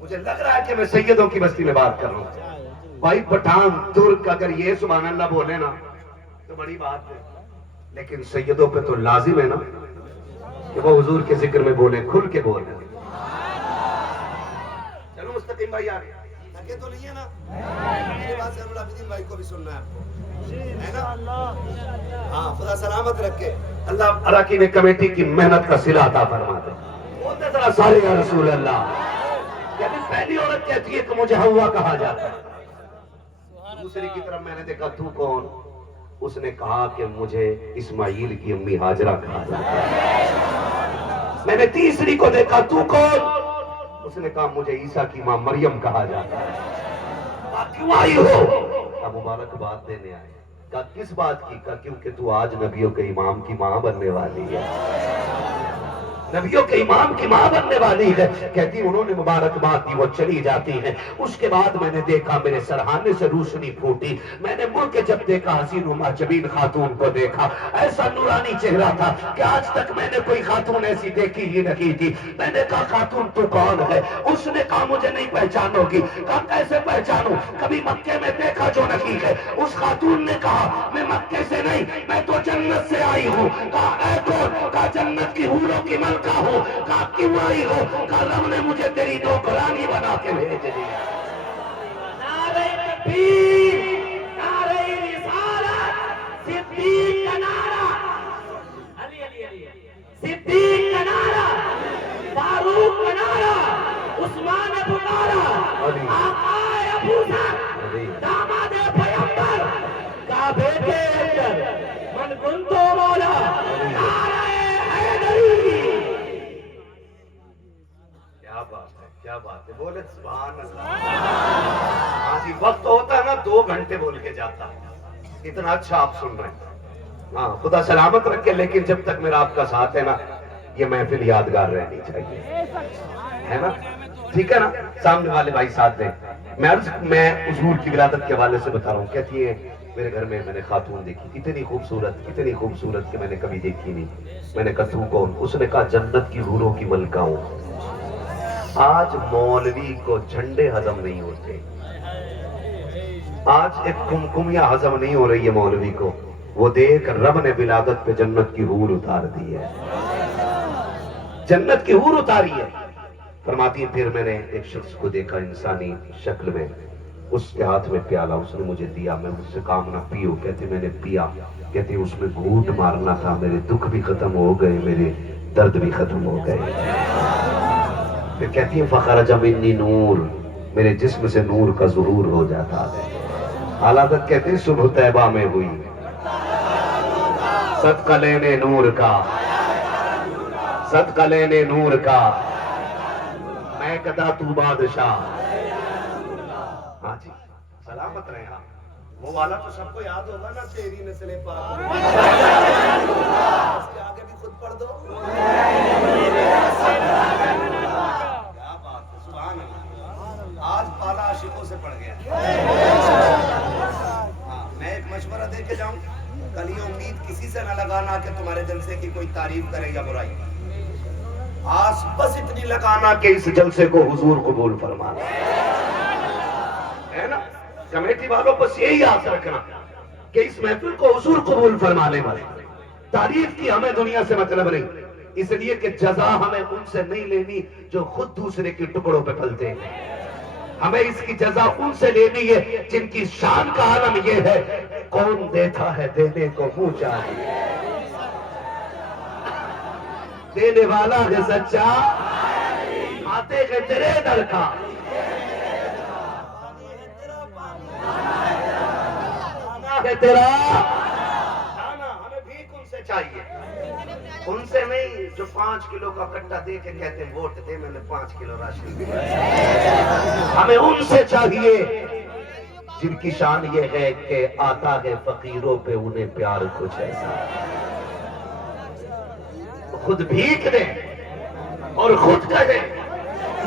مجھے لگ رہا ہے کہ میں سیدوں کی بستی میں بات کر رہا ہوں. بھائی پٹھان ترک اگر یہ سبحان اللہ بولے نا تو بڑی بات ہے, لیکن سیدوں پہ تو لازم ہے نا کہ وہ حضور کے ذکر میں بولے, کھل کے بولے. چلو مستقیم بھائی آ گئے, لگے تو نہیں ہے نا, میری بات سے العابدین بھائی کو بھی سننا ہے آپ کو, ہے نا. ہاں خدا سلامت رکھے. اللہ اراکین کمیٹی کی محنت کا صلہ عطا فرما دے. بولتے ذرا سارے یا رسول اللہ. یعنی پہلی عورت کہتی ہے کہ مجھے حوا کہا جاتا ہے. دوسری کی طرف میں نے دیکھا تو کون, اس نے کہا کہ مجھے اسماعیل کی امی ہاجرہ کہا جاتا ہے. میں نے تیسری کو دیکھا تو کون, اس نے کہا مجھے عیسیٰ کی ماں مریم کہا جاتا ہے. کیوں آئی ہو؟ مبارکباد دینے آئے. کہا کس بات کی؟ کہا کیونکہ تو آج نبیوں کے امام کی ماں بننے والی ہے. نبیوں کے امام کی ماں بننے والی ہے. کہتی انہوں نے مبارکباد دی, وہ چلی جاتی ہیں. اس کے بعد میں نے دیکھا میرے سرہانے سے روشنی پھوٹی. میں نے مڑ کے جب دیکھا حسین و معجبین خاتون کو دیکھا, ایسا نورانی چہرہ تھا کہ آج تک میں نے کوئی خاتون ایسی دیکھی ہی نہیں تھی. میں نے کہا خاتون تو کون ہے؟ اس نے کہا مجھے نہیں پہچانو گی. کہا کیسے پہچانوں, کبھی مکے میں دیکھا جو نہیں ہے. اس خاتون نے کہا میں مکے سے نہیں, میں تو جنت سے آئی ہوں. کہا اے کون؟ کہا جنت کی حوروں کی ملکہ ہو. کہا کیوں آئی ہو؟ کہا رب نے مجھے تیری نوکرانی بنا کے بھیج دیا. نعرہ تکبیر, نعرہ رسالت, صدیق کا نعرہ, علی علی علی, صدیق کا نعرہ, فاروق کا نعرہ, عثمان پکارا, آقا ابو ذر, داماد پیغمبر, کعبے کے اندر من کنتو مولا, نعرہ حیدری. بات ہے, بولے سبحان اللہ. ہاں جی, وقت ہوتا ہے نا 2 گھنٹے بول کے جاتا ہے, اتنا اچھا آپ سن رہے ہیں. ہاں, خدا سلامت رکھے, لیکن جب تک میرا آپ کا ساتھ ہے نا, یہ محفل یادگار رہنی چاہیے, ہے نا, ٹھیک ہے نا. سامنے والے بھائی ساتھ دیں. میں حضور کی ولادت کے حوالے سے بتا رہا ہوں. کہتی ہے میرے گھر میں نے خاتون دیکھی, اتنی خوبصورت کہ میں نے کبھی دیکھی نہیں. میں نے کہا تو کون؟ اس نے کہا جنت کی حوروں کی ملکہ ہوں. آج مولوی کو جھنڈے ہضم نہیں ہوتے, آج ایک کمکمیاں ہضم نہیں ہو رہی ہے مولوی کو. وہ دیکھ رب نے ولادت پہ جنت کی حور اتار دی ہے, جنت کی حور اتاری ہے. فرماتی ہے پھر میں نے ایک شخص کو دیکھا انسانی شکل میں, اس کے ہاتھ میں پیالہ, اس نے مجھے دیا, میں مجھ سے کہا نہ پیو. کہتے میں نے پیا. کہتے اس میں گھونٹ مارنا تھا, میرے دکھ بھی ختم ہو گئے, میرے درد بھی ختم ہو گئے. پھر کہتی ہے فخرج منی نور, میرے جسم سے نور کا ظہور ہو جاتا ہے. حالات کہتے ہیں صبح طیبہ میں ہوئی, صدقہ لینے نور کا, صدقہ لینے نور کا, میں کہتا تو بادشاہ. ہاں جی, سلامت رہے آپ. وہ والا تو سب کو یاد ہوگا نا, تیری نسل پاک. اس کے آگے بھی خود پڑھ دو. کیا بات ہے, سبحان اللہ. آج پالا عاشقوں سے پڑھ گیا. ہاں, میں ایک مشورہ دے کے جاؤں, کل یہ امید کسی سے نہ لگانا کہ تمہارے جلسے کی کوئی تعریف کرے یا برائی. آج بس اتنی لگانا کہ اس جلسے کو حضور قبول فرمانا, ہے نا. کمیٹی والوں بس یہی یاد رکھنا کہ اس محفل کو حضور قبول فرمانے والے. تعریف کی ہمیں دنیا سے مطلب نہیں, اس لیے کہ جزا ہمیں ان سے نہیں لینی جو خود دوسرے کے ٹکڑوں پہ پلتے ہیں. ہمیں اس کی جزا ان سے لینی ہے جن کی شان کا عالم یہ ہے, کون دیتا ہے دینے کو منہ چاہیے, دینے والا ہے سچا, آتے ہیں تیرے در کا, ہے تیرا کھانا. ہمیں بھیک ان سے چاہیے, ان سے نہیں جو 5 کلو کا کٹا دے کے کہتے ہیں ووٹ دے, میں نے 5 کلو راشن دیا. ہمیں ان سے چاہیے جن کی شان یہ ہے کہ آتا ہے فقیروں پہ انہیں پیار کچھ ایسا, خود بھیک دیں اور خود کہے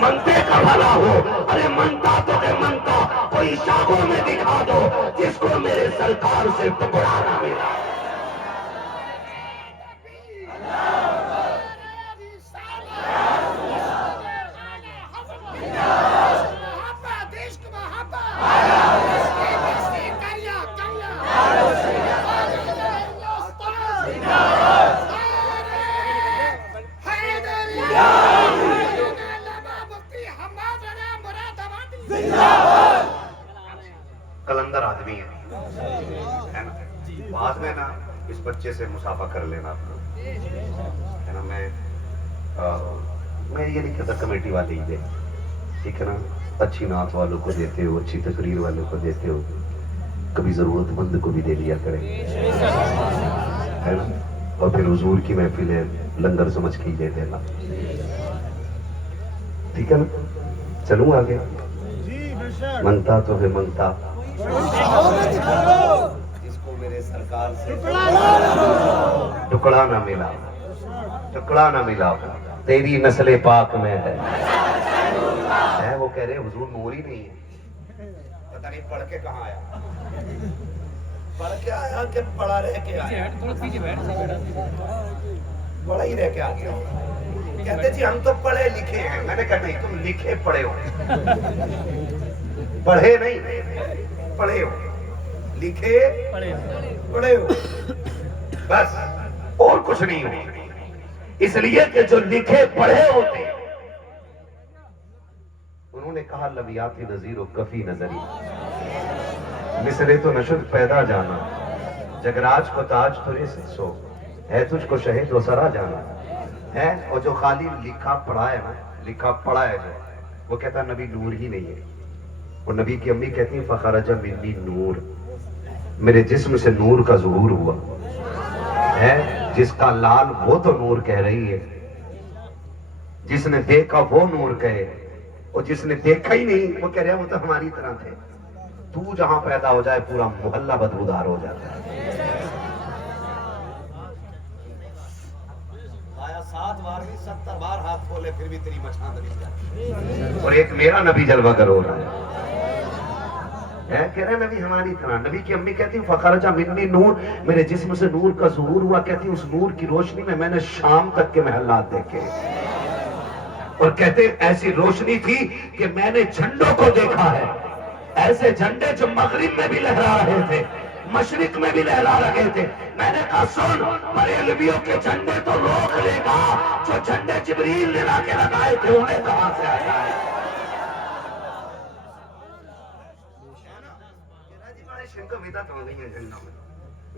منتے کا بھلا ہو. ارے منتا تو ہے منتا, کوئی شاخوں میں دکھا دو جس کو میرے سرکار سے ٹکڑا نہ ملا. کلندر آدمی ہے نا, بعد میں نا اس بچے سے مسافہ کر لینا اپنا, ہے نا. میں یہ نہیں کہتا کمیٹی والے ہی دے, ٹھیک ہے نا. اچھی نعت والوں کو دیتے ہو, اچھی تقریر والوں کو دیتے ہو, کبھی ضرورت مند کو بھی دے لیا کریں, ہے نا. اور پھر حضور کی محفل ہے, لنگر سمجھ کے دے دینا, ٹھیک ہے نا. چلوں آگے. منتا تو ہے منتا, جس کو میرے سرکار سے ٹکڑا نہ ملا, ٹکڑا نہ ملا, تیری نسل پاک میں ہے. وہ کہہ رہے حضور نور ہی نہیں ہے, پتہ نہیں پڑھ کے کہاں آیا, پڑھ کے آیا کہ پڑھا رہ کے آیا, پڑھا ہی رہ کے آ گیا. کہتے جی ہم تو پڑھے لکھے ہیں. میں نے کہا نہیں, تم لکھے پڑھے ہو, پڑھے نہیں پڑھے ہو, لکھے پڑھے ہو, بس اور کچھ نہیں ہو. اس لیے کہ جو لکھے پڑھے ہوتے انہوں نے کہا لبیاتی نظیر و کفی نظری, مصرے تو نشد پیدا جانا, جگراج کو تاج تھوڑے سے سو, ہے تجھ کو شہد و سرا جانا ہے. اور جو خالی لکھا پڑھا ہے نا, لکھا پڑھا ہے جو, وہ کہتا نبی نور ہی نہیں ہے. اور نبی کی امی کہتی ہیں فخرج منی نور, میرے جسم سے نور کا ظہور ہوا ہے. جس کا لال وہ تو نور کہہ رہی ہے, جس نے دیکھا وہ نور کہے, اور جس نے دیکھا ہی نہیں وہ کہہ رہا وہ تو ہماری طرح تھے. تو جہاں پیدا ہو جائے پورا محلہ بدبودار ہو جاتا ہے. آیا 7 بار بھی 70 بار ہاتھ کھولے پھر بھی تیری مچھاں نہیں جاتی. اور ایک میرا نبی جلوہ گر ہو رہا ہے. کہہ رہے نبی ہماری طرح. نبی کی امی کہتی فخرج منی نور, میرے جسم سے نور کا ظہور ہوا. کہتی اس نور کی روشنی میں نے شام تک کے محلات دیکھے. اور کہتے ایسی روشنی تھی کہ میں نے جھنڈوں کو دیکھا ہے, ایسے جھنڈے جو مغرب میں بھی لہرا رہے تھے, مشرق میں بھی لہرا رہے تھے. میں نے کہا سن, بریلویوں کے جھنڈے تو روک لے گا, جو جھنڈے جبریل نے لا کے لگائے تھے انہیں کہاں سے آیا ہے.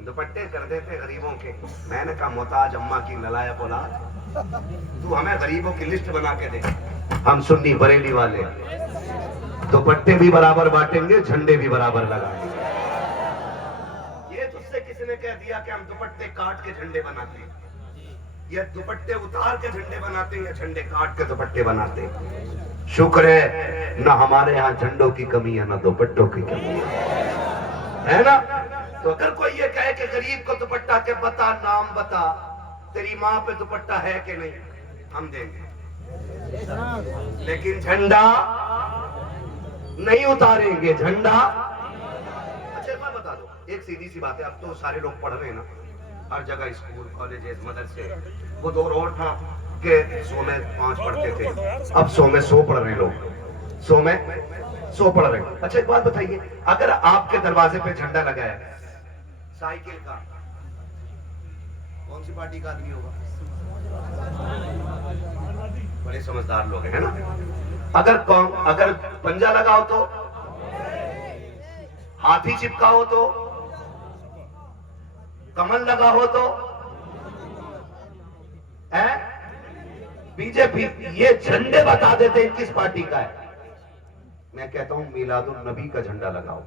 دوپٹے کر دیتے غریبوں کے. میں نے کہا محتاج اماں کی نلائق اولاد, تو ہمیں غریبوں کی لسٹ بنا کے دے. ہم سنی بریلی والے دوپٹے بھی برابر بانٹیں گے, جھنڈے بھی برابر لگائیں گے. یہ تجھ سے کسی نے کہہ دیا کہ ہم دوپٹے کاٹ کے جھنڈے بناتے ہیں, یا دوپٹے اتار کے جھنڈے بناتے ہیں, یا جھنڈے کاٹ کے دوپٹے بناتے ہیں. شکر ہے نہ ہمارے ہاں جھنڈوں کی کمی ہے نہ دوپٹوں کی کمی ہے نا. تو اگر کوئی یہ کہے کہ غریب کو دوپٹہ کے بتا, نام بتا, تیری ماں پہ دوپٹہ ہے کہ نہیں, ہم دیں گے, لیکن جھنڈا نہیں اتاریں گے. جھنڈا اچھا میں بتا دو ایک سیدھی سی بات ہے. اب تو سارے لوگ پڑھ رہے ہیں نا, ہر جگہ اسکول کالجز مدرسے. وہ دور اور تھا کہ 100 میں 5 پڑھتے تھے, اب 100 میں 100 پڑھ رہے ہیں لوگ, 100 میں 100 پڑھ رہے ہیں. اچھا ایک بات بتائیے, اگر آپ کے دروازے پہ جھنڈا لگا ہے سائیکل کا, کون سی پارٹی کا آدمی ہوگا؟ بڑے سمجھدار لوگ ہیں نا. اگر پنجہ لگا ہو تو, ہاتھی چپکا ہو تو, کمل لگا ہو تو, بی جے پی, یہ جھنڈے بتا دیتے ہیں کس پارٹی کا ہے. میں کہتا ہوں میلاد النبی کا جھنڈا لگاؤ,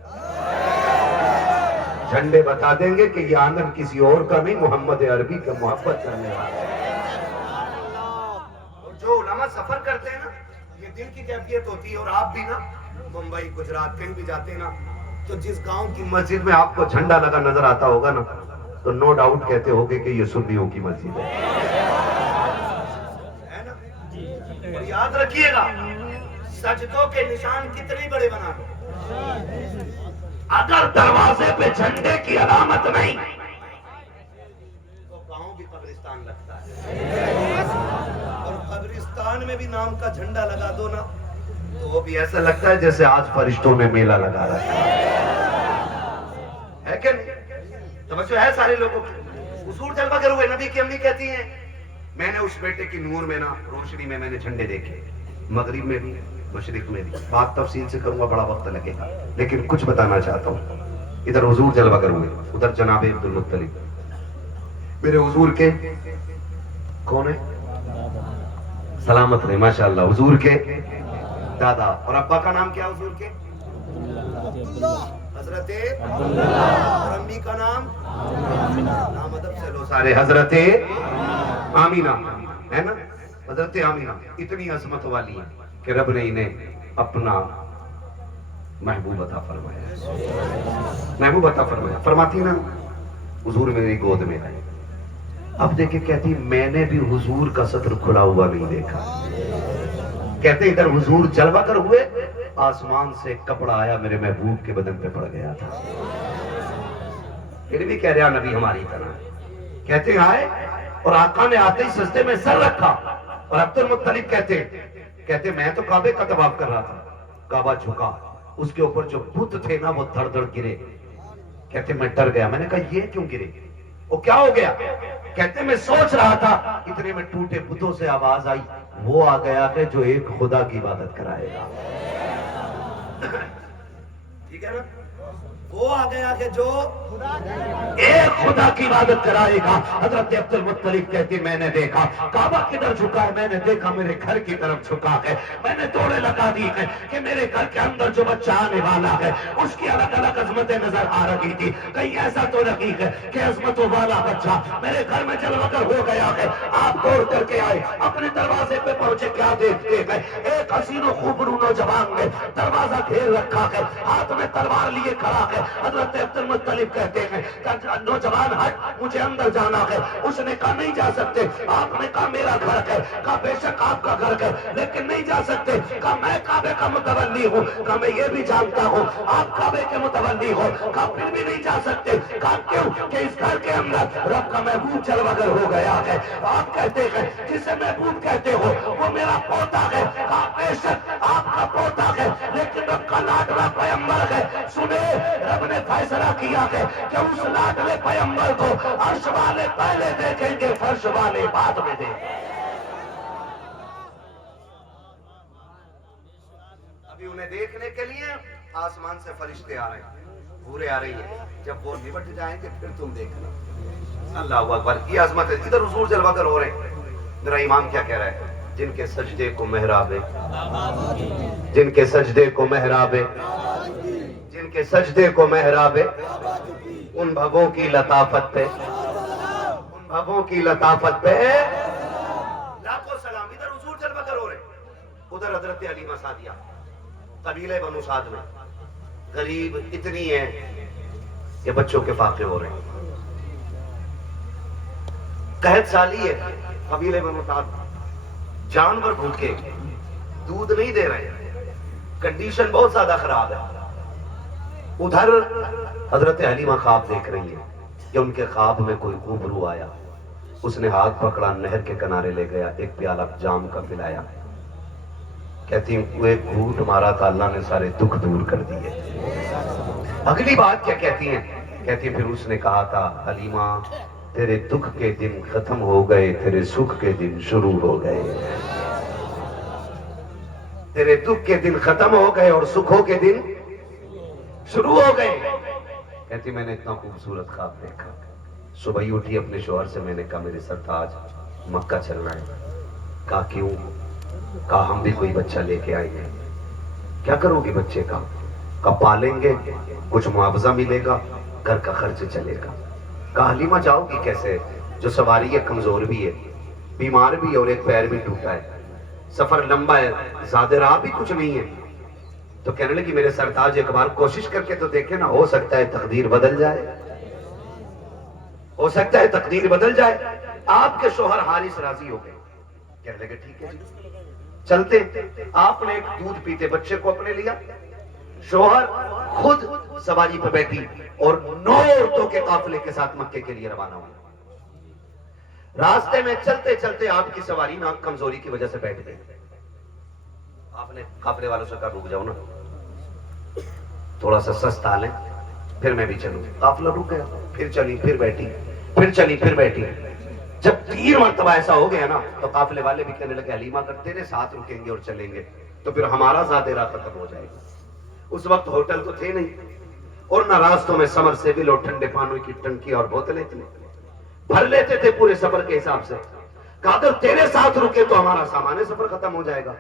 جھنڈے بتا دیں گے کہ یہ آنگن کسی اور کا نہیں, محمد عربی کا محبت کرنے والا. جو علماء سفر کرتے ہیں نا, یہ دل کی کیفیت ہوتی ہے. اور آپ بھی نا ممبئی گجرات کہیں بھی جاتے ہیں نا, تو جس گاؤں کی مسجد میں آپ کو جھنڈا لگا نظر آتا ہوگا نا, تو نو ڈاؤٹ کہتے ہوگے کہ یہ سنیوں کی مسجد ہے نا. اور یاد رکھیے گا سجدوں کے نشان کتنے بڑے بنا دو, اگر دروازے پہ جھنڈے کی علامت نہیں تو گاؤں بھی قبرستان لگتا ہے. اور قبرستان میں بھی نام کا جھنڈا لگا دو نا, تو وہ بھی ایسا لگتا ہے جیسے آج فرشتوں نے میلہ لگا رہا ہے کہ نہیں. توجہ ہے سارے لوگوں کی. حضور جلوہ گر ہوئے. نبی کی امی کہتی ہیں میں نے اس بیٹے کی نور میں نا, روشنی میں نے جھنڈے دیکھے, مغرب میں بھی مشرق میں بھی. بات تفصیل سے کروں گا, بڑا وقت لگے گا, لیکن کچھ بتانا چاہتا ہوں. ادھر حضور جلوہ گر ہوئے, ادھر جناب عبد المطلب. میرے حضور کے کون ہے؟ سلامت رہے ماشاءاللہ. حضور کے دادا. اور ابا کا نام کیا حضور کے؟ حضرت. اور امی کا نام نام ادب سے لو سارے, حضرت آمینہ ہے نا. حضرت آمینہ اتنی عظمت والی ہے کہ رب نے انہیں اپنا محبوب عطا فرمایا. محبوب عطا فرمایا. فرماتی نا حضور میری گود میں آئے. اب دیکھیں کہتی میں نے بھی حضور کا سطر کھلا ہوا نہیں دیکھا. کہتے ادھر حضور جلوہ گر ہوئے, آسمان سے کپڑا آیا میرے محبوب کے بدن پہ پڑ گیا تھا. پھر بھی کہہ رہا نبی ہماری طرح. کہتے آئے اور آقا نے آتے ہی سجدے میں سر رکھا. اور عبد المطلب کہتے میں تو کعبے کا طواف کر رہا تھا, کعبہ جھکا, اس کے اوپر جو بت تھے نا وہ دھڑ دھڑ گرے. کہتے میں ڈر گیا. میں نے کہا یہ کیوں گرے, وہ کیا ہو گیا؟ کہتے میں سوچ رہا تھا, اتنے میں ٹوٹے بتوں سے آواز آئی, وہ آ گیا کہ جو ایک خدا کی عبادت کرائے گا. ٹھیک ہے نا, وہ آ گیا کہ جو ایک خدا کی عبادت کرائے گا. حضرت عبد المطلب کہتی میں نے دیکھا کعبہ کدھر جھکا ہے, میں نے دیکھا میرے گھر کی طرف جھکا ہے. میں نے دوڑے لگا دی ہے کہ میرے گھر کے اندر جو بچہ آنے والا ہے اس کی الگ الگ عظمتیں نظر آ رہی تھی. کہیں ایسا تو نہیں ہے کہ عظمتوں والا بچہ میرے گھر میں جلوہ گر ہو گیا ہے. آپ دوڑ کر کے آئے, اپنے دروازے پہ پہنچے, کیا دیکھتے ہیں ایک حسین و خوبرو نوجوان نے دروازہ گھیر رکھا ہے, ہاتھ میں تلوار لیے کھڑا ہے. حضرت عبد المطلب کہتے ہیں نوجوان ہٹ, مجھے اندر جانا ہے. اس نے کہا نہیں جا سکتے. آپ نے کہا میرا گھر ہے. کہا بے شک آپ کا گھر ہے لیکن نہیں جا سکتے. کہا میں کعبے کا متولی ہوں. کہا میں یہ بھی جانتا ہوں آپ کعبے کے متولی ہو. کہا پھر بھی نہیں جا سکتے. کہا کیوں؟ کہ اس گھر کے اندر رب کا محبوب جلوہ گر ہو گیا ہے. آپ کہتے ہیں جسے محبوب کہتے ہو وہ میرا پوتا ہے. کہا بے شک آپ کا پوتا ہے لیکن رب کا لاڈلا پیغمبر ہے. سنے, رب نے فیصلہ کیا ہے کہ اس لاڈلے پیغمبر کو عرش والے پہلے دیکھیں گے, فرش والے بعد میں دیکھیں گے. ابھی انہیں دیکھنے کے لیے آسمان سے فرشتے آ رہے ہیں, حوریں آ رہی ہیں. جب وہ نمٹ جائیں گے پھر تم دیکھنا. اللہ اکبر, یہ عظمت ہے. ادھر حضور جلوہ گر ہو رہے ہیں. میرا امام کیا کہہ رہا ہے؟ جن کے سجدے کو محراب, جن کے سجدے کو محراب, جن کے سجدے کو محراب, ان بھووں کی لطافت پہ, ان بھووں کی لطافت پہ لاکھوں سلام. ادھر حضور جلوہ گر ہو رہے ہیں, ادھر حضرت حلیمہ سعدیہ قبیلہ بنو سعد میں غریب اتنی ہے کہ بچوں کے فاقے ہو رہے ہیں. قحط سالی ہے, قبیلے بنو سعد جانور بھوکے, دودھ نہیں دے رہے, کنڈیشن بہت زیادہ خراب ہے. ادھر حضرت حلیمہ خواب دیکھ رہی ہے کہ ان کے خواب میں کوئی خوبرو آیا. اس نے ہاتھ پکڑا, نہر کے کنارے لے گیا, ایک پیالہ جام کا پلایا. کہتی وہ ایک گھوٹ مارا تھا, اللہ نے سارے دکھ دور کر دیے. اگلی بات کیا کہتی ہیں؟ کہتی پھر اس نے کہا تھا حلیمہ تیرے دکھ کے دن ختم ہو گئے, تیرے سکھ کے دن شروع ہو گئے. تیرے دکھ کے دن ختم ہو گئے اور سکھوں کے دن شروع ہو گئے. کہتی میں نے اتنا خوبصورت خواب دیکھا. صبح ہی اٹھی اپنے شوہر سے, میں نے کہا میرے سرتاج مکہ چلنا ہے. کہا کیوں؟ کہا ہم بھی کوئی بچہ لے کے آئیں گے. کیا کرو گی بچے کا؟ کہا پالیں گے, کچھ معاوضہ ملے گا, گھر کا خرچ چلے گا. کہا حلیمہ جاؤ گی کیسے؟ جو سواری ہے کمزور بھی ہے, بیمار بھی ہے اور ایک پیر بھی ٹوٹا ہے, سفر لمبا ہے, زیادہ راہ بھی کچھ نہیں ہے. تو کہنے لگی میرے سرتاج ایک بار کوشش کر کے تو دیکھیں نا, ہو سکتا ہے تقدیر بدل جائے, ہو سکتا ہے تقدیر بدل جائے. آپ کے شوہر حارث راضی ہو گئے. کہنے لگے ٹھیک ہے جی چلتے. آپ نے ایک دودھ پیتے بچے کو اپنے لیا, شوہر خود سواری پہ بیٹھی اور 9 عورتوں کے قافلے کے ساتھ مکے کے لیے روانہ ہوئی. راستے میں چلتے چلتے آپ کی سواری نا کمزوری کی وجہ سے بیٹھ گئی. آپ نے قافلے والوں سے کہا رک جاؤ نا, تھوڑا سا سستا لیں پھر میں بھی چلوں. قافلہ رک گیا, پھر چلی, پھر بیٹھی, پھر چلی, پھر بیٹھی. جب 3 مرتبہ ایسا ہو گیا نا تو قافلے والے بھی کہنے لگے حلیمہ اگر تیرے ساتھ رکیں گے اور چلیں گے تو پھر ہمارا زیادہ راہ ختم ہو جائے گا. اس وقت ہوٹل تو تھے نہیں اور نہ راستوں میں سمر سے بھی لوگ ٹھنڈے پانی کی ٹنکی اور بوتلیں تھیں, بھر لیتے تھے پورے سفر کے حساب سے. کہا اگر تیرے ساتھ رکے تو ہمارا سامان سفر ختم ہو جائے گا.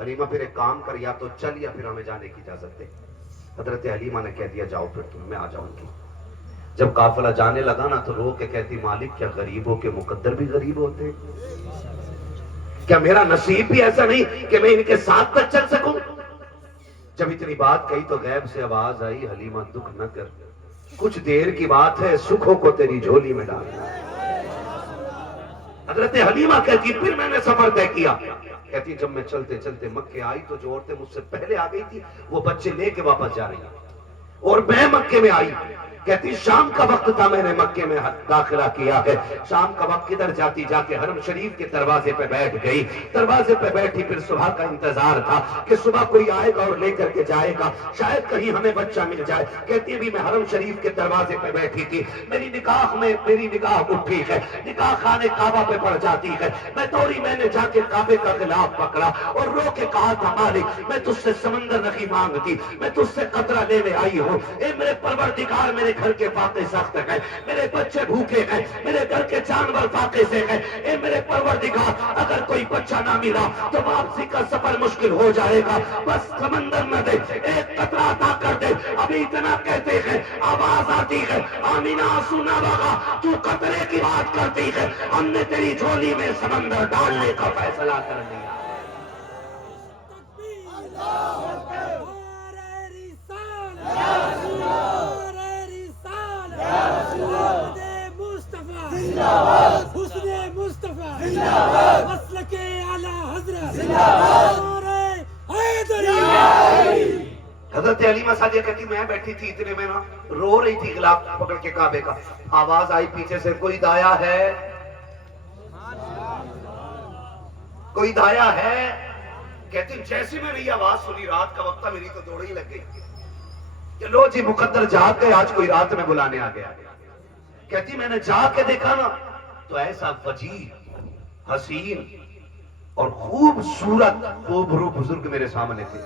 حلیمہ پھر ایک کام کر, یا تو چل یا پھر ہمیں جانے کی اجازت دے. حضرت حلیمہ نے کہہ دیا جاؤ پھر تم, میں آ جاؤں گی. جب قافلہ جانے لگا نا تو رو کے کہتی مالک کیا غریبوں کے مقدر بھی غریب ہوتے, کیا میرا نصیب بھی ایسا نہیں کہ میں ان کے ساتھ تک چل سکوں. جب اتنی بات کہی تو غیب سے آواز آئی حلیمہ دکھ نہ کر, کچھ دیر کی بات ہے, سکھوں کو تیری جھولی میں ڈالنا. حضرت حلیمہ کہتی پھر میں نے سفر طے کیا. کہتی جب میں چلتے چلتے مکے آئی تو جو عورتیں مجھ سے پہلے آ گئی تھی وہ بچے لے کے واپس جا رہی ہیں اور میں مکے میں آئی. کہتی شام کا وقت تھا, میں نے مکے میں داخلہ کیا ہے. شام کا وقت کدھر جاتی, جا کے حرم شریف کے دروازے پہ بیٹھ گئی. دروازے پہ بیٹھی, پھر صبح کا انتظار تھا کہ صبح کوئی آئے گا اور لے کر کے جائے گا, شاید کہیں ہمیں بچہ مل جائے. کہتی ابھی میں حرم شریف کے دروازے پہ بیٹھی تھی, میری نگاہ اٹھی ہے, نگاہ خانے کعبہ پہ پڑ جاتی ہے. میں دوڑی, میں نے جا کے کعبے کا غلاف پکڑا اور رو کے کہا تھا مالک میں تجھ سے سمندر نہیں مانگتی, میں تجھ سے قطرہ لینے آئی ہوں. اے میرے پروردگار, میرے گھر کے فاقے سخت ہیں، میرے بچے بھوکے ہیں، میرے گھر کے جانور فاقے سے ہیں، اے میرے پروردگار اگر کوئی بچہ نہ ملا تو واپسی کا سفر مشکل ہو جائے گا، بس سمندر نہ دے، ایک قطرہ عطا کر دے۔ ابھی اتنا کہتے ہیں، آواز آتی ہے، آمینہ سنا بغا تو قطرے کی بات کرتی ہے، ہم نے تیری جھولی میں سمندر ڈالنے کا فیصلہ کر لیا۔ حضرت حلیمہ سعدیہ کہتی میں بیٹھی تھی، اتنے میں نا رو رہی تھی غلاف پکڑ کے کعبے کا، آواز آئی پیچھے سے، کوئی دایا ہے، کوئی دایا ہے؟ کہتی جیسی میں نے یہ آواز سنی، رات کا وقت تھا، میری تو دوڑ ہی لگ گئی کہ لو جی مقدر جاگ گئے، آج کوئی رات میں بلانے آ گیا۔ کہتی میں نے جا کے دیکھا نا تو ایسا وجیح، حسین اور خوبصورت خوبرو بزرگ میرے سامنے تھے،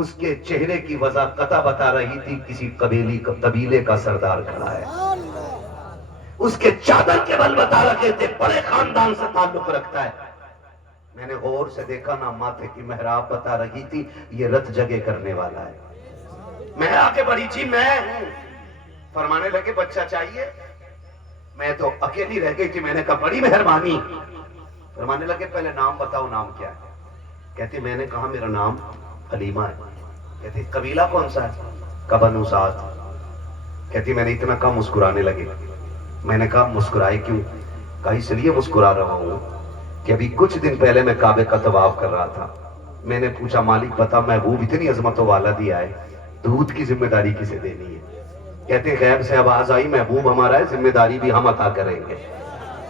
اس کے چہرے کی وضاحت بتا رہی تھی کسی قبیلے کا سردار کھڑا ہے، اس کے چادر کے بل بتا رکھے تھے بڑے خاندان سے تعلق رکھتا ہے۔ میں نے غور سے دیکھا نا ماتھے کی محراب بتا رہی تھی یہ رت جگہ کرنے والا ہے۔ میں آگے بڑھی جی میں ہوں، فرمانے لگے بچہ چاہیے؟ میں تو اکیلی رہ گئی تھی، میں نے کہا بڑی مہربانی۔ فرمانے لگے پہلے نام بتاؤ، نام کیا ہے؟ کہتی میں نے کہا میرا نام حلیمہ ہے۔ کہتی قبیلہ کون سا ہے؟ کہا بنو سعد۔ کہتی میں نے اتنا کم مسکرانے لگے۔ میں نے کہا مسکرائے کیوں؟ کہا اس لیے مسکرا رہا ہوں کہ ابھی کچھ دن پہلے میں کعبے کا طواف کر رہا تھا، میں نے پوچھا مالک بتا محبوب اتنی عظمتوں والا دیا ہے، دودھ کی ذمہ داری کسے دینی ہے؟ کہتے غیب سے آواز آئی محبوب ہمارا ہے، ذمہ داری بھی ہم عطا کریں گے۔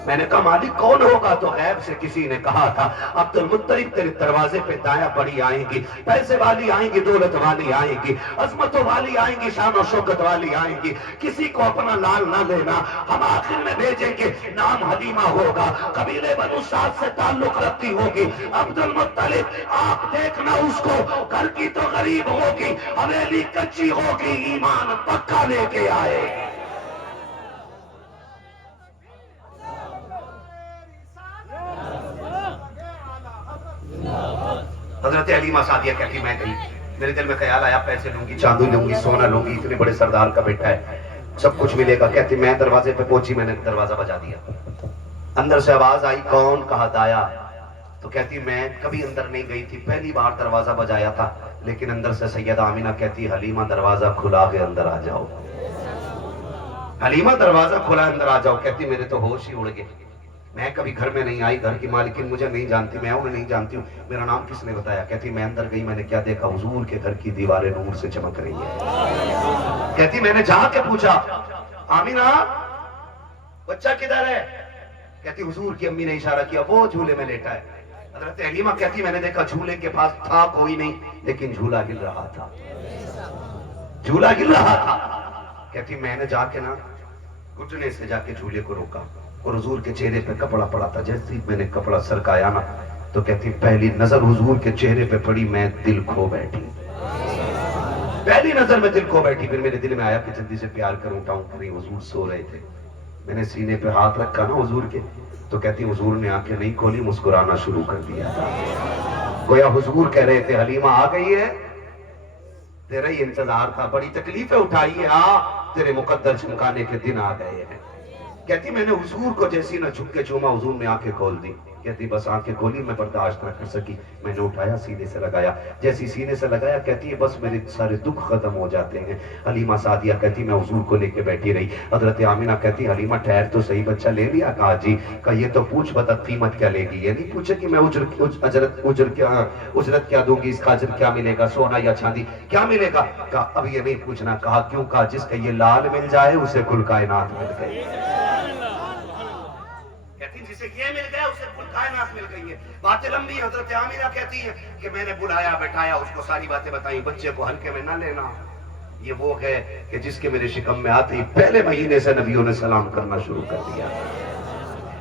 میں نے کہا مالک کون ہوگا؟ تو غیب سے کسی نے کہا تھا عبد المطلب تیرے دروازے پہ دایا بڑی آئیں گی، پیسے والی آئیں گی، دولت والی آئیں گی، عظمتوں والی آئیں گی، شان و شوکت والی آئیں گی، کسی کو اپنا لال نہ لینا، ہم آخر میں بھیجیں گے، نام حلیمہ ہوگا، قبیلے بنو سعد سے تعلق رکھتی ہوگی، عبد المطلب آپ دیکھنا اس کو، گھر کی تو غریب ہوگی، حویلی کچی ہوگی، ایمان پکا لے کے آئے۔ حضرت حلیمہ سعدیہ کہتی میں گئی، میرے دل میں خیال آیا پیسے لوں گی، چاندی لوں گی، سونا لوں گی، اتنے بڑے سردار کا بیٹا ہے، سب کچھ ملے گا۔ کہتی میں دروازے پہ پہنچی، میں نے دروازہ بجا دیا، اندر سے آواز آئی کون؟ کہا دایا۔ تو کہتی میں کبھی اندر نہیں گئی تھی، پہلی بار دروازہ بجایا تھا، لیکن اندر سے سیدہ آمینہ کہتی حلیمہ دروازہ کھلا کے اندر آ جاؤ، حلیمہ دروازہ کھلا اندر آ جاؤ۔ کہتی میرے تو ہوش ہی اڑ گئے، میں کبھی گھر میں نہیں آئی، گھر کی مالکن مجھے نہیں جانتی، میں انہیں نہیں جانتی ہوں، میرا نام کس نے بتایا؟ کہتی میں اندر گئی، میں نے کیا دیکھا؟ حضور کے گھر کی دیواریں نور سے چمک رہی ہیں۔ کہتی میں نے جا کے پوچھا آمینہ بچہ کدھر ہے؟ کہتی حضور کی امی نے اشارہ کیا وہ جھولے میں لیٹا ہے۔ حضرت حلیمہ کہتی میں نے دیکھا جھولے کے پاس تھا کوئی نہیں، لیکن جھولا ہل رہا تھا، جھولا ہل رہا تھا۔ کہتی میں نے جا کے نا گھٹنے سے جا کے جھولے کو روکا، اور حضور کے چہرے پہ کپڑا پڑا تھا، جیسے میں نے کپڑا سرکایا نا تو کہتی پہلی نظر حضور کے چہرے پہ پڑی، میں دل کھو بیٹھی، پہلی نظر میں دل کھو بیٹھی۔ پھر میرے دل میں آیا کہ جلدی سے پیار کروں، اٹھاؤں، پھر حضور سو رہے تھے، میں نے سینے پہ ہاتھ رکھا نا حضور کے، تو کہتی حضور نے آنکھیں نہیں کھولی، مسکرانا شروع کر دیا، گویا حضور کہہ رہے تھے حلیمہ آ گئی ہے، تیرا ہی انتظار تھا، بڑی تکلیفیں اٹھائی ہے، تیرے مقدر چمکانے کے دن آ گئے ہیں۔ کہتی میں نے حضور کو جیسی نہ جھک کے چوما، حضور نے آنکھیں کھول دی۔ کہتی بس آنکھیں کھولی، میں برداشت نہ کر سکی، میں نے اٹھایا سینے سے لگایا، جیسی سینے سے لگایا کہتی ہے بس میرے سارے دکھ ختم ہو جاتے ہیں۔ حلیمہ سعدیہ کہتی میں حضور کو لے کے بیٹھی رہی۔ حضرت آمینہ کہتی حلیمہ ٹھہر تو صحیح، بچہ لے لیا؟ کہا جی۔ کہا یہ تو پوچھ بتا قیمت کیا لے گی؟ یہ نہیں پوچھے کہ میں اجرت کیا دوں گی، اس کا اجر کیا ملے گا، سونا یا چاندی کیا ملے گا؟ کہا اب یہ نہیں پوچھنا۔ کہا کیوں؟ کہا جس کا یہ لال مل جائے اسے کل کائنات مل گئی، جسے یہ مل گیا اسے کل کائنات مل گئی ہے۔ باتیں لمبی، حضرت آمینہ کہتی ہے کہ میں نے بلایا بٹھایا، اس کو ساری باتیں بتائیں، بچے کو ہلکے میں نہ لینا، یہ وہ ہے کہ جس کے میرے شکم میں آتے ہی پہلے مہینے سے نبیوں نے سلام کرنا شروع کر دیا،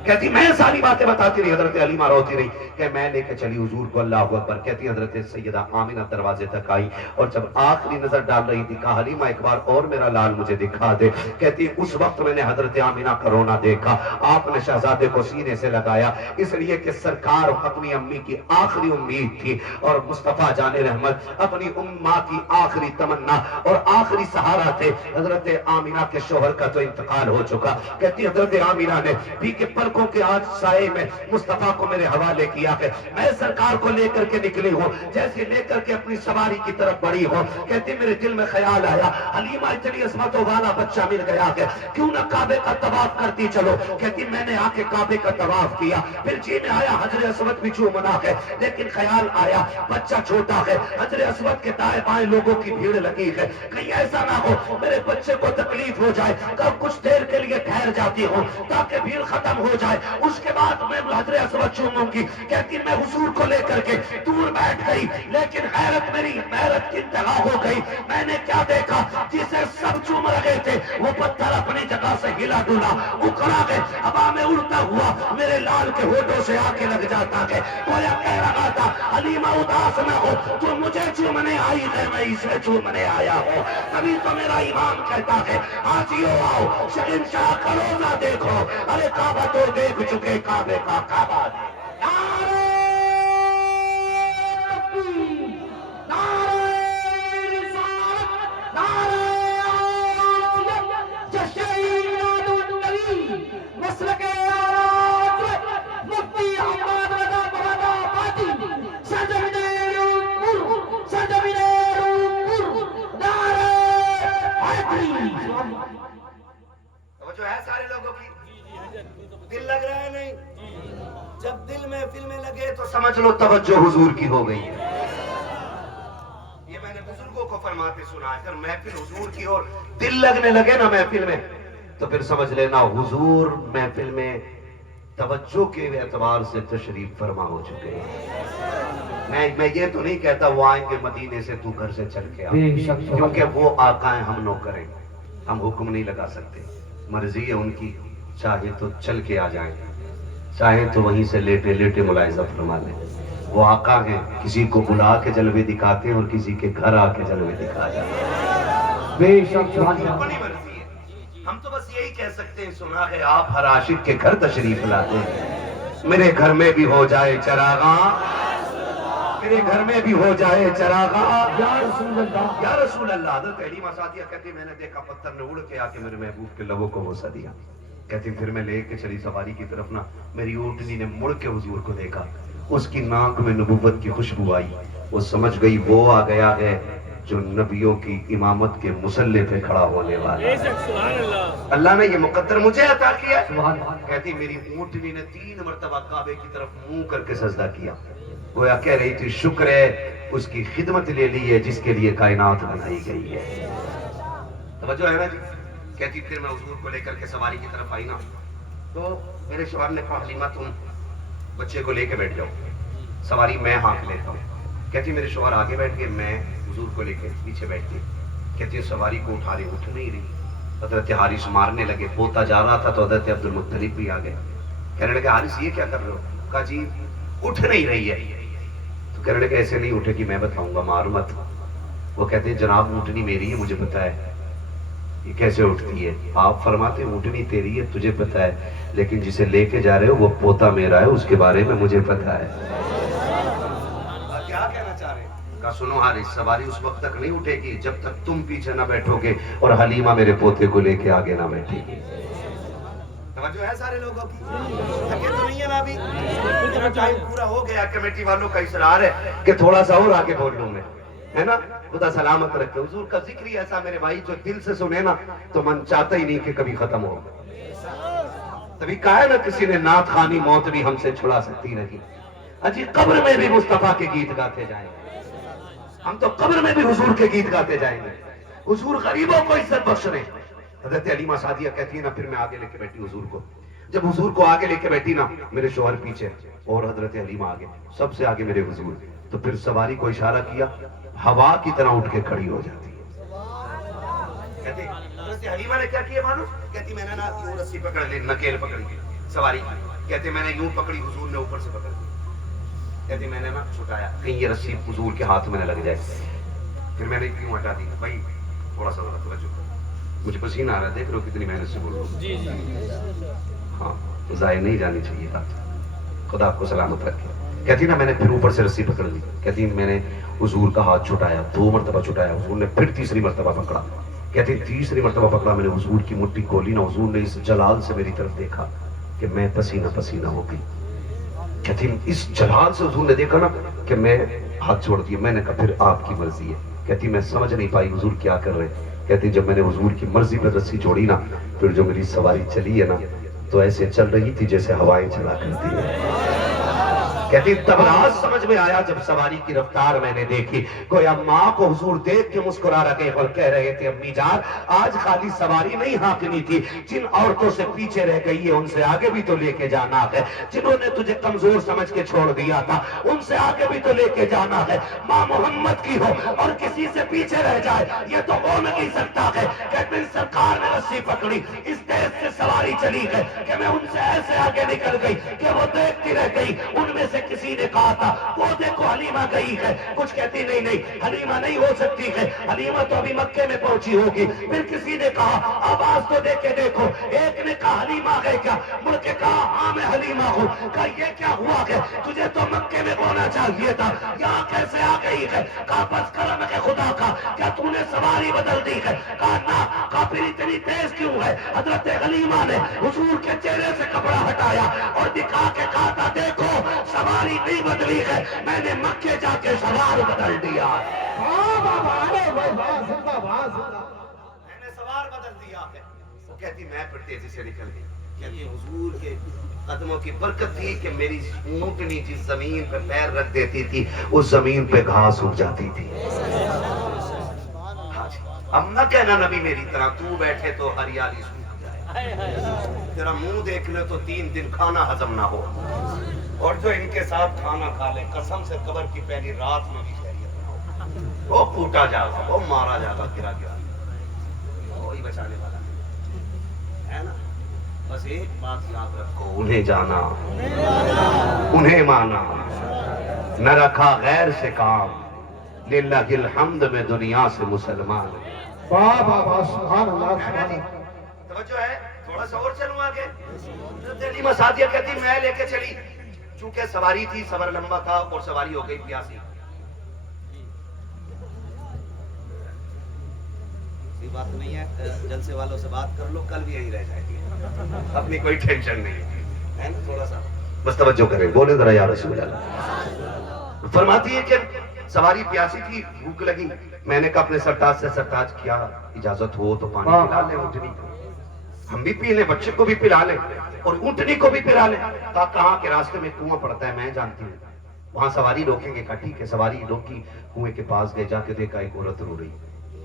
کہتی میں ساری باتیں بتاتی رہی، حضرت حلیمہ روتی رہی کہ میں لے کے چلی حضور کو، اللہ اکبر۔ کہتی حضرت سیدہ آمینہ دروازے تک آئی اور جب آخری نظر ڈال رہی تھی کہا حلیمہ ایک بار اور میرا لال مجھے دکھا دے۔ کہتی اس وقت میں نے حضرت آمینہ کا رونا دیکھا، آپ نے شہزادے کو سینے سے لگایا، اس لیے کہ سرکار اپنی امی کی آخری امید تھی اور مصطفیٰ جان رحمت اپنی ماں کی آخری تمنا اور آخری سہارا تھے۔ حضرت آمینہ کے شوہر کا تو انتقال ہو چکا۔ کہتی حضرت آمینہ نے بھی کہ پلکوں کے آج سائے میں مصطفیٰ کو میرے حوالے کیا ہے، میں سرکار کو لے کر کے نکلی ہوں، جیسے لے کر کے اپنی سواری کی طرف بڑھی ہوں۔ کہتی میرے دل میں خیال آیا حلیمہ اتنی عظمتوں والا بچہ مل گیا ہے، کیوں نہ کعبے کا طواف کرتی چلو۔ کہتی میں نے آ کے کعبے کا طواف کیا، پھر جی میں آیا حجر اسود بھی چومنا ہے، لیکن خیال آیا بچہ چھوٹا ہے، حجر اسود کے دائیں بائیں لوگوں کی بھیڑ لگی ہے، کہیں ایسا نہ ہو میرے بچے کو تکلیف ہو جائے۔ کب کچھ دیر کے لیے ٹھہر جاتی ہوں تاکہ بھیڑ ختم ہو جائے، اس کے بعد میں حجر اسود چوموں گی۔ کہتی میں حضور کو لے کر کے دور بیٹھ گئی، لیکن میری حیرت کی انتہا ہو گئی۔ میں نے کیا دیکھا، جسے سب چوم رہے تھے وہ پتھر اپنی جگہ سے ہلا ڈولا، اکھڑا گئے، ہوا میں اڑتا ہوا میرے لال کے ہونٹوں سے آ کے لگ جاتا ہے۔ گویا کہہ رہا تھا حلیمہ اداس نہ ہو، تو مجھے چومنے آئی ہے، میں اسے چومنے آیا ہوں۔ تبھی تو میرا امام کہتا ہے آجیو آؤ شہنشاہ کا روزہ دیکھو، ارے کعبہ تو دیکھ چکے، کعبے کا کعبہ جو ہے سارے لوگوں کی دل لگ رہا ہے نہیں؟ جب دل میں فلمیں لگے تو سمجھ لو توجہ حضور کی ہو گئی ہے۔ یہ میں نے بزرگوں کو فرماتے سنا ہے، اگر محفل حضور کی اور دل لگنے لگے نا محفل میں تو پھر سمجھ لینا حضور محفل میں توجہ کے اعتبار سے تشریف فرما ہو چکے ہیں۔ میں یہ تو نہیں کہتا وہ آئیں گے مدینے سے تو گھر سے چل کے آ، کیونکہ وہ آقا ہیں، ہم نوکر ہیں، ہم حکم نہیں لگا سکتے، مرضی ہے ان کی، چاہے تو چل کے آ جائیں، چاہے تو وہیں سے لیٹے لیٹے ملاحظہ فرما لیں۔ وہ آقا ہیں، کسی کو بلا کے جلوے دکھاتے ہیں اور کسی کے گھر آ کے جلوے دکھا جاتے ہیں، بے شک اپنی مرضی ہے۔ ہم تو بس یہی کہہ سکتے ہیں سنا ہے آپ ہر عاشق کے گھر تشریف لاتے ہیں، میرے گھر میں بھی ہو جائے چراغاں، میرے گھر میں بھی ہو جائے چراغاں یا رسول اللہ، یا رسول اللہ۔ حضرت حلیمہ سعدیہ کہتی میں نے دیکھا پتھر نے اڑ کے آ کے میرے محبوب کے لبوں کو بوسہ دیا۔ کہتی پھر میں لے کے چلی سواری کی طرف نا، میری اونٹنی نے مڑ کے حضور کو دیکھا، اس کی ناک میں نبوت کی خوشبو آئی، وہ سمجھ گئی وہ آ گیا ہے جو نبیوں کی امامت کے مصلی پہ کھڑا ہونے والا ہے، اللہ نے یہ مقدر مجھے عطا کیا۔ کہتی میری اونٹنی نے 3 مرتبہ کعبے کی طرف منہ کر کے سجدہ کیا، گویا کہہ رہی تھی شکر ہے اس کی خدمت لے لی ہے جس کے لیے کائنات بنائی گئی ہے۔ توجہ ہے نا جی؟ کہتی پھر میں حضور کو لے کر کے سواری کی طرف آئی نا تو میرے شوہر نے کہا حلیمہ تم بچے کو لے کے بیٹھ جاؤ، سواری میں ہانک لیتا ہوں۔ کہتی میرے شوہر آگے بیٹھ گئے، میں حضور کو لے کے پیچھے بیٹھ گئی۔ کہتی سواری کو اٹھا رہی، اٹھ نہیں رہی، حضرت حارث مارنے لگے، پوتا جا رہا تھا تو حضرت عبد المطلب بھی آ گئے، کہنے لگے حارث یہ کیا کر رہے ہو؟ کہا جی اٹھ نہیں رہی ہے۔ تو کہنے لگے ایسے نہیں اٹھے گی، میں بتاؤں گا، مار مت۔ وہ کہتے ہیں جناب اونٹنی میری ہے، مجھے پتا ہے یہ کیسے اٹھتی ہے۔ آپ فرماتے ہیں اونٹنی تیری ہے تجھے پتا ہے، لیکن جسے لے کے جا رہے ہو وہ پوتا میرا ہے، اس کے بارے میں مجھے پتا ہے۔ کیا کہنا چاہ رہے ہیں؟ کہا سنو حارث سواری اس وقت تک نہیں اٹھے گی جب تک تم پیچھے نہ بیٹھو گے اور حلیمہ میرے پوتے کو لے کے آگے نہ بیٹھے گی۔ توجہ ہے سارے لوگوں کی؟ تھکے تو نہیں ہے نا ابھی؟ ٹائم پورا ہو گیا، کمیٹی والوں کا اصرار ہے کہ تھوڑا سا اور آگے بول لوں میں، ہے نا؟ خدا سلامت رکھے۔ حضور کا ذکر ہی ایسا میرے بھائی جو دل سے سنے نا تو من چاہتا ہی نہیں کہ کبھی ختم ہو۔ تبھی کہا ہے نا کسی نے نعت خوانی موت بھی ہم سے چھڑا سکتی نہیں، اجی قبر میں بھی مصطفیٰ کے گیت گاتے جائیں گے، ہم تو قبر میں بھی حضور کے گیت گاتے جائیں گے۔ حضور غریبوں کو عزت بخش رہے ہیں۔ حضرت حلیمہ سعدیہ کہتی ہے نا پھر میں آگے لے کے بیٹھی حضور کو، جب حضور کو آگے لے کے بیٹھی نا میرے شوہر پیچھے اور حضرت حلیمہ آگے، سب سے آگے میرے حضور، تو پھر سواری کو اشارہ کیا، ہوا کی طرح اٹھ کے کھڑی ہو جاتی ہے۔ کہتے حضرت حلیمہ نے کیا کیا معلوم؟ کہتی میں نے نا رسی پکڑ لی، نکیل پکڑ لی، سواری کی. کہتے میں نے یوں پکڑی, حضور نے اوپر سے پکڑ دی. کہتے میں نے نا چھٹایا کہیں یہ رسی حضور کے ہاتھ میں نہ لگ جائے. پھر میں نے کیوں ہٹا دی, بھائی تھوڑا سا توجہ کرو, مجھے پسینہ آ رہا ہے, دیکھ رہے ہو کتنی محنت سے بول رہا ہوں. جی جی. ہاں ضائع نہیں جانی چاہیے بات, خدا آپ کو سلامت رکھے. کہتی نا میں نے پھر اوپر سے رسی پکڑ لی. کہتی میں نے حضور کا ہاتھ چھٹایا, 2 مرتبہ چھٹایا, حضور نے پھر تیسری مرتبہ پکڑا. کہتی تیسری مرتبہ پکڑا میں نے, حضور کی مٹھی کھولی نا, حضور نے اس جلال سے میری طرف دیکھا کہ میں پسینہ پسینہ ہو گئی. کہتی اس جلال سے حضور نے دیکھا نا کہ میں ہاتھ چھوڑ دیا. میں نے کہا پھر آپ کی مرضی ہے. کہتی میں سمجھ نہیں پائی حضور کیا کر رہے. کہتی جب میں نے حضور کی مرضی پر رسی چھوڑی نا, پھر جو میری سواری چلی ہے نا تو ایسے چل رہی تھی جیسے ہوائیں چلا کرتی ہے. کہتی تب راز سمجھ میں آیا جب سواری کی رفتار میں نے دیکھی. گویا ماں کو حضور دیکھ کے مسکرا رہے اور کہہ رہے تھے امی جان آج خالی سواری نہیں ہانکنی تھی, جن عورتوں سے پیچھے رہ گئی ہے ان سے آگے بھی تو لے کے جانا ہے. جنہوں نے تجھے کمزور سمجھ کے چھوڑ دیا تھا ان سے آگے بھی تو لے کے جانا ہے. ماں محمد کی ہو اور کسی سے پیچھے رہ جائے یہ تو ہو نہیں سکتا ہے. کہتے ہیں سرکار نے رسی پکڑی, اس تیز سے سواری چلی ہے کہ میں ان سے ایسے آگے نکل گئی کہ وہ دیکھتی رہ گئی. ان میں سے کسی نے کہا تھا وہ دیکھو حلیمہ گئی ہے, کچھ کہتی نہیں حلیمہ نہیں ہو سکتی ہے, حلیمہ تو ابھی مکے میں پہنچی ہوگی. پھر کسی نے کہا آواز تو دے کے دیکھو. ایک نے کہا حلیمہ ہے کیا, مڑ کے کہا ہاں میں حلیمہ ہوں. کہا یہ کیا ہوا ہے, تجھے تو مکے میں ہونا چاہیے تھا, یہاں کیسے آ گئی ہے. کہا بس کرم ہے خدا کا, کیا تو نے سواری بدل دی ہے. کہا نہ. کہا پھر اتنی تیز کیوں ہے. حضرت حلیمہ نے حضور کے چہرے سے کپڑا ہٹایا اور دکھا کے کہا تھا دیکھو سواری نہیں بدلی ہے, میں نے مکے جا کے سوار بدل دیا. میں نے سوار بدل دیا ہے. وہ کہتی میں پھر تیزی سے نکل گئی. کہتی حضور کے قدموں کی برکت تھی کہ میری اونٹنی جس زمین پہ پیر رکھ دیتی تھی اس زمین پہ گھاس اگ جاتی تھی. اب نہ کہنا نبی میری طرح تو بیٹھے تو ہریالی سوکھ جائے, تیرا منہ دیکھ لے تو 3 دن کھانا ہضم نہ ہو, اور جو ان کے ساتھ کھانا کھا لے قسم سے قبر کی پہلی رات میں بھی خیریت نہ ہو. وہ پھوٹا جائے گا, وہ مارا جائے گا, گرا گرا, وہی بچانے والا ہے نا. بس ایک بات یاد رکھو, انہیں جانا انہیں مانا, نہ رکھا غیر سے کام, للہ الحمد میں دنیا سے مسلمان. سبحان اللہ. توجہ ہے, تھوڑا سا اور چلوں آگے. حلیمہ سعدیہ کہتی میں لے کے چلی, چونکہ سواری تھی, سفر لمبا تھا اور سواری ہو گئی پیاسی. بات نہیں ہے, جلسے والوں سے بات کر لو, کل بھی یہی رہ جائے گی, اپنی کوئی ٹینشن نہیں ہے نا. تھوڑا سا بس توجہ کریں, بولے ذرا یا رسول اللہ. فرماتی ہے کہ سواری پیاسی تھی, بھوک لگی. میں نے کہا اپنے سرتاج سے, سرتاج کیا اجازت ہو تو پانی پلا لیں اونٹنی کو, ہم بھی پی لیں, بچے کو بھی پلا لیں اور اونٹنی کو بھی پلا لیں. کہا کہاں کے راستے میں کنواں پڑتا ہے, میں جانتی ہوں, وہاں سواری روکیں گے. کہا ٹھیک ہے. سواری روکی, کنویں کے پاس گئے, جا کے دیکھا ایک عورت رو رہی.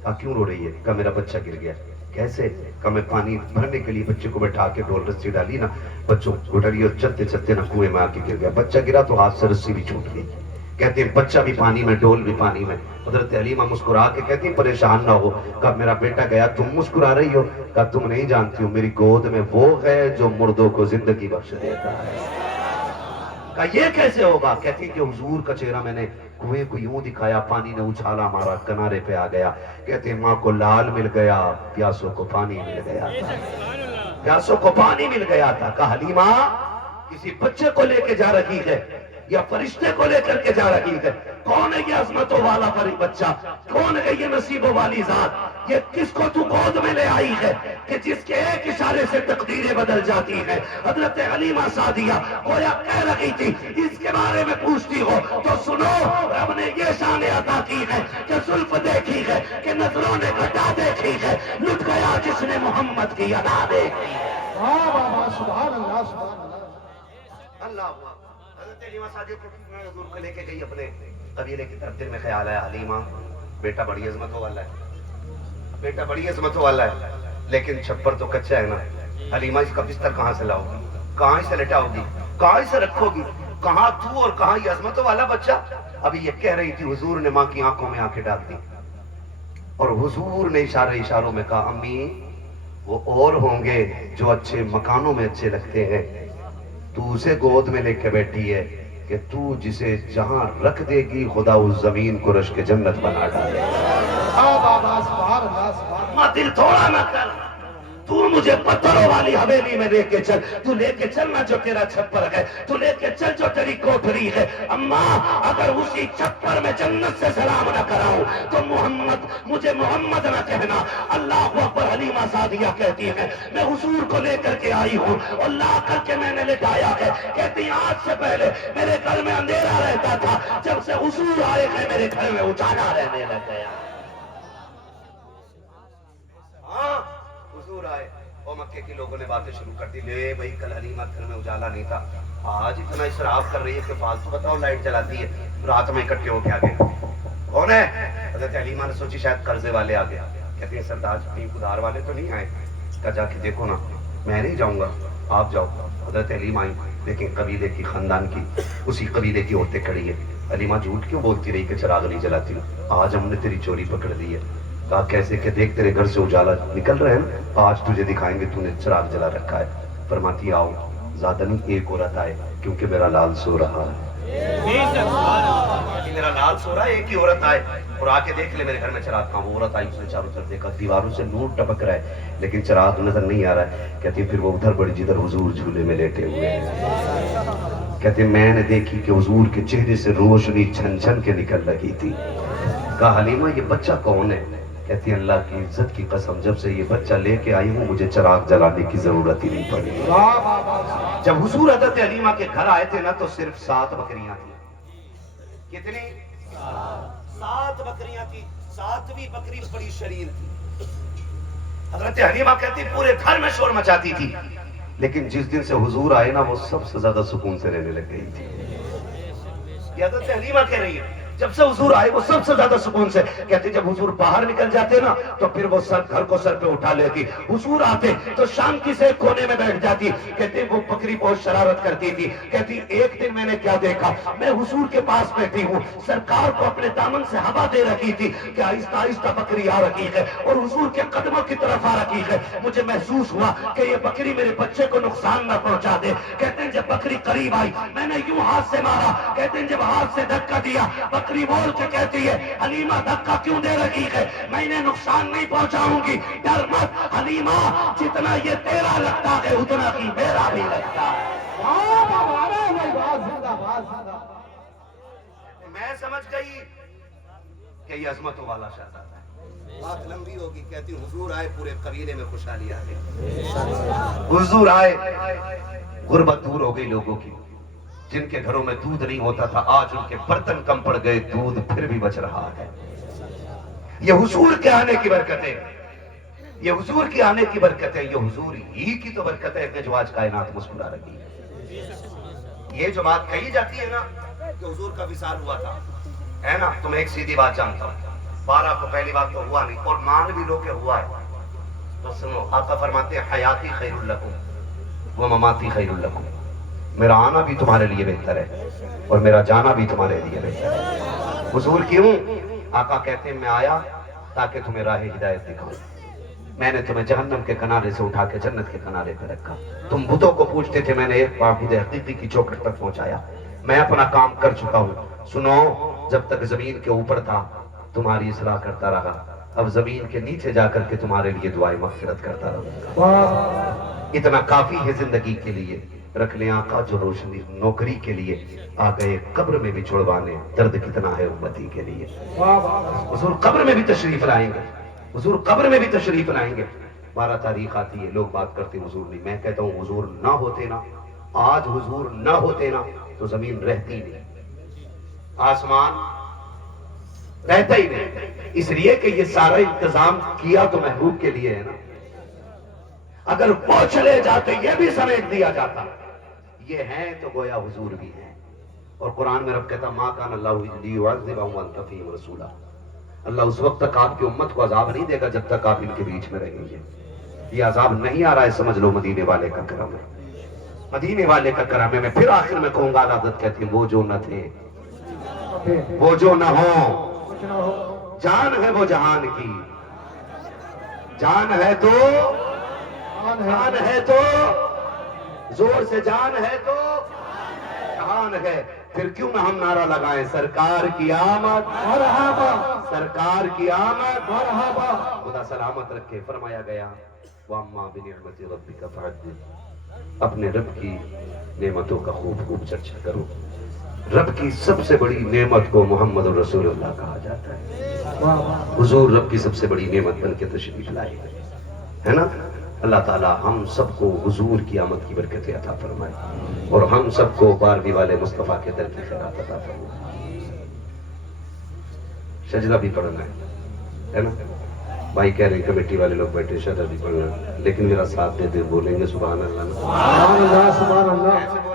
کہا کیوں رو رہی ہے. کہا میرا بچہ گر گیا. کیسے. کہا میں پانی بھرنے کے لیے بچے کو بٹھا کے ڈول رسی ڈالی نا, بچوں کو ڈری اور چلتے چلتے نا کنویں میں آ کے گر گیا. بچہ گرا تو ہاتھ سے رسی بھی چھوٹ گئی. کہتے ہیں بچہ بھی پانی میں, ڈول بھی پانی میں. حضرت حلیمہ مسکرا کے کہتی ہیں پریشان نہ ہو. کہا میرا بیٹا گیا, تم مسکرا رہی ہو. کہا تم نہیں جانتی ہو میری گود میں وہ ہے جو مردوں کو زندگی بخش دیتا ہے. کہا یہ کیسے ہوگا. کہتی کہ حضور کا چہرہ میں نے کنویں کو یوں دکھایا, پانی نے اچھالا مارا, کنارے پہ آ گیا. کہتے ہیں ماں کو لال مل گیا, پیاسوں کو پانی مل گیا, پیاسوں کو پانی مل گیا تھا. کہا حلیمہ کسی بچے کو لے کے جا رہی ہے یا فرشتے کو لے کر کے جا رہی ہے. کون ہے یہ عظمتوں والا بچہ, کون ہے یہ نصیبوں والی ذات, یہ کس کو تو گود میں لے آئی ہے کہ جس کے ایک اشارے سے تقدیریں بدل جاتی ہیں. حضرت حلیمہ سعدیہ گویا کہہ رہی تھی اس کے بارے میں پوچھتی ہو تو سنو, رب نے یہ شان عطا کی ہے کہ زلف دیکھی ہے, کہ نظروں نے گھٹا دیکھی ہے, لٹ گیا جس نے محمد کی ادا دیکھی ہے. سبحان اللہ, سبحان اللہ. اللہ حضرت حلیمہ سعدیہ کو حضور کو لے کے گئی اپنے قبیلے کی طرف. دل میں خیال آیا حلیمہ بیٹا بڑی عظمتوں والا ہے, بیٹا بڑی عظمتوں والا ہے, لیکن چھپر تو کچا ہے نا. حلیمہ اس کا بستر کہاں سے لاؤ گی, کہاں سے لٹاؤ گی, کہاں سے رکھو گی, کہاں تو اور کہاں یہ عظمتوں والا بچہ. ابھی یہ کہہ رہی تھی, حضور نے ماں کی آنکھوں میں آنکھیں ڈال دی اور حضور نے اشاروں میں کہا امی وہ اور ہوں گے جو اچھے مکانوں میں اچھے لگتے ہیں, تو اسے گود میں لے کے بیٹھی ہے کہ تو جسے جہاں رکھ دے گی خدا اس زمین کو رش کے جنت بنا ڈالے. ماں دل تھوڑا نہ کر، تو مجھے پتھروں والی حویلی میں لے کے چل، تو لے کے چلنا جو تیرا چھپر ہے، تو لے کے چل جو تیری کوٹھری ہے. اماں اگر اسی چھپر میں جنت سے سلام نہ کراؤں تو مجھے محمد نہ کہنا. اللہ اکبر. حلیمہ سعدیہ کہتی ہے میں حضور کو لے کر کے آئی ہوں اور لا کر کے میں نے لٹایا ہے. کہتی ہیں آج سے پہلے میرے گھر میں اندھیرا رہتا تھا، جب سے حضور آئے ہیں میرے گھر میں اجالا رہنے لگ گیا. ہاں حضور آئے اور مکے کے لوگوں نے باتیں شروع کر دی. لے بھائی کل حلیمہ گھر میں اجالا نہیں تھا، آج اتنا اسراف کر رہی ہے کہ فالتو بتاؤ لائٹ جلاتی ہے. رات میں اکٹھے ہو کے آگے کون ہے؟ حضرت حلیمہ نے سوچی شاید قرضے والے آ گیا. کہتے ہیں سردار کہیں ادھار والے تو نہیں آئے؟ کہا جا کے دیکھو نا. میں نہیں جاؤں گا، آپ جاؤ. حضرت حلیمہ آئی، لیکن قبیلے کی خاندان کی اسی قبیلے کی عورتیں کھڑی ہے. حلیمہ جھوٹ کیوں بولتی رہی کہ چراغ نہیں جلاتی ہوں؟ آج ہم نے تیری چوری پکڑ لی ہے. کہا کیسے؟ کہ دیکھ تیرے گھر سے اجالا نکل رہے ہیں نا، آج تجھے دکھائیں گے تو نے چراغ جلا رکھا ہے. فرماتی آؤ. زیادہ نہیں ایک عورت آئے کیونکہ میرا لال سو رہا ہے. میرا لال سو رہا ہے، ایک ہی عورت آئے اور آ کے دیکھ لے میرے گھر میں چراغ کہاں. وہ عورت آئی، اس نے چاروں طرف دیکھا، دیواروں سے نور ٹپک رہا ہے لیکن چراغ نظر نہیں آ رہا ہے. کہتی پھر وہ ادھر بڑی جدھر حضور جھولے میں لیٹے ہوئے ہیں. کہتے میں نے دیکھی کہ حضور کے چہرے سے روشنی چھن چھن کے نکل رہی تھی. کہا حلیمہ یہ بچہ کون ہے؟ کہتی اللہ کی عزت کی قسم جب سے یہ بچہ لے کے آئی ہوں مجھے چراغ جلانے کی ضرورت ہی نہیں پڑی. جب حضور حضرت حلیمہ کے گھر آئے تھے نا تو صرف 7 بکریاں تھیں. کتنی؟ 7 بکریاں تھی. 7ویں بکری بڑی شریر تھی. حضرت حلیمہ کہتی پورے گھر میں شور مچاتی تھی، لیکن جس دن سے حضور آئے نا وہ سب سے زیادہ سکون سے رہنے لگ گئی تھی. یہ حضرت حلیمہ کہہ رہی ہے جب سے حضور آئے وہ سب سے زیادہ سکون سے. کہتے جب حضور باہر نکل جاتے نا تو پھر وہ گھر کو سر پہ اٹھا لیتی. حضور آتے تو شانتی سے کونے میں بیٹھ جاتی. کہتے وہ بکری بہت شرارت کرتی تھی. کہتی ایک دن میں نے کیا دیکھا، میں حضور کے پاس بیٹھی ہوں، سرکار کو اپنے دامن سے ہوا دے رکھی تھی کہ آہستہ آہستہ بکری آ رکھی ہے اور حضور کے قدموں کی طرف آ رکھی ہے. مجھے محسوس ہوا کہ یہ بکری میرے بچے کو نقصان نہ پہنچا دے. کہتے ہیں جب بکری قریب آئی میں نے یوں ہاتھ سے مارا. کہتے ہیں جب ہاتھ سے دھکا دیا بکری بول کے کہتی ہے حلیمہ دھکا کیوں دے رہی ہے؟ میں انہیں نقصان نہیں پہنچاؤں گی، ڈر مت. حلیمہ جتنا یہ تیرا لگتا ہے اتنا ہی میرا بھی لگتا ہے. میں سمجھ گئی کہ یہ عظمتوں والا شہزادہ ہے. بات لمبی ہوگی. کہتی حضور آئے پورے قبیلے میں خوشحالی آ گئی. حضور آئے غربت دور ہو گئی لوگوں کی. جن کے گھروں میں دودھ نہیں ہوتا تھا آج ان کے برتن کم پڑ گئے، دودھ پھر بھی بچ رہا ہے. یہ حضور کے آنے کی برکتیں، یہ حضور کے آنے کی برکتیں، یہ حضور ہی کی تو برکتیں ہیں جو آج کائنات مسکرا رہی ہے. یہ جو بات کہی جاتی ہے نا کہ حضور کا وصال ہوا تھا ہے نا، تو میں ایک سیدھی بات جانتا ہوں. 12 کو پہلی بات تو ہوا نہیں اور مان بھی لو کہ ہوا ہے تو سنو. آقا فرماتے ہیں حیاتی خیر لکم و مماتی خیر لکم. میرا آنا بھی تمہارے لیے بہتر ہے اور میرا جانا بھی تمہارے لیے بہتر ہے. حضور کیوں؟ آقا کہتے ہیں میں آیا تاکہ تمہیں راہ ہدایت دکھاؤں. میں نے تمہیں جہنم کے کنارے سے اٹھا کے جنت کے کنارے پہ رکھا. تم بتوں کو پوچھتے تھے، میں نے ایک معبود حقیقی کی چوکھٹ تک پہنچایا. میں اپنا کام کر چکا ہوں. سنو، جب تک زمین کے اوپر تھا تمہاری اصلاح کرتا رہا، اب زمین کے نیچے جا کر کے تمہارے لیے دعائیں مغفرت کرتا رہا. اتنا کافی ہے زندگی کے لیے. رکھ لیں آقا جو روشنی نوکری کے لیے آ گئے قبر میں بھی چھڑوانے. درد کتنا ہے امتی کے لیے. حضور قبر میں بھی تشریف لائیں گے، حضور قبر میں بھی تشریف لائیں گے. 12 تاریخ آتی ہے، لوگ بات کرتے ہیں حضور نہیں. میں کہتا ہوں حضور نہ ہوتے نا، آج حضور نہ ہوتے نا تو زمین رہتی نہیں، آسمان رہتا ہی نہیں. اس لیے کہ یہ سارا انتظام کیا تو محبوب کے لیے ہے نا. اگر وہ چلے جاتے یہ بھی سمیٹ دیا جاتا. یہ ہیں تو گویا حضور بھی ہیں. اور قرآن میں رب کہتا ما کان اللہ لیعذبہم وانت فیہم رسولا. اللہ اس وقت تک آپ کی امت کو عذاب نہیں دے گا جب تک آپ ان کے بیچ میں رہیں گے. یہ عذاب نہیں آ رہا ہے، سمجھ لو مدینے والے کا کرم ہے، مدینے والے کا کرم ہے. میں پھر آخر میں کہوں گا عادت کہتی ہے وہ جو نہ تھے وہ جو نہ ہو، جان ہے وہ جہان کی، جان ہے تو زور سے جان ہے تو جہان ہے. پھر کیوں نہ ہم نعرہ لگائیں سرکار کی آمد مرحبا, سرکار کی آمد مرحبا. خدا سلامت رکھے. فرمایا گیا وَأَمَّا بِنِعْمَةِ رَبِّكَ فَحَدِّثْ, اپنے رب کی نعمتوں کا خوب خوب چرچا کرو. رب کی سب سے بڑی نعمت کو محمد رسول اللہ کہا جاتا ہے. حضور رب کی سب سے بڑی نعمت بن کے تشریف لائے ہے نا. اللہ تعالی ہم سب کو حضور کی آمد کی برکتیں عطا فرمائے اور ہم سب کو بارہویں والے مصطفیٰ کے در کی خیرات عطا فرمائے. سجدہ بھی پڑھنا ہے نا. بھائی کہہ رہے ہیں کمیٹی والے لوگ بیٹھے سجدہ بھی پڑھنا, لیکن میرا ساتھ دے دے بولیں گے سبحان اللہ. سبحان اللہ, سبحان اللہ.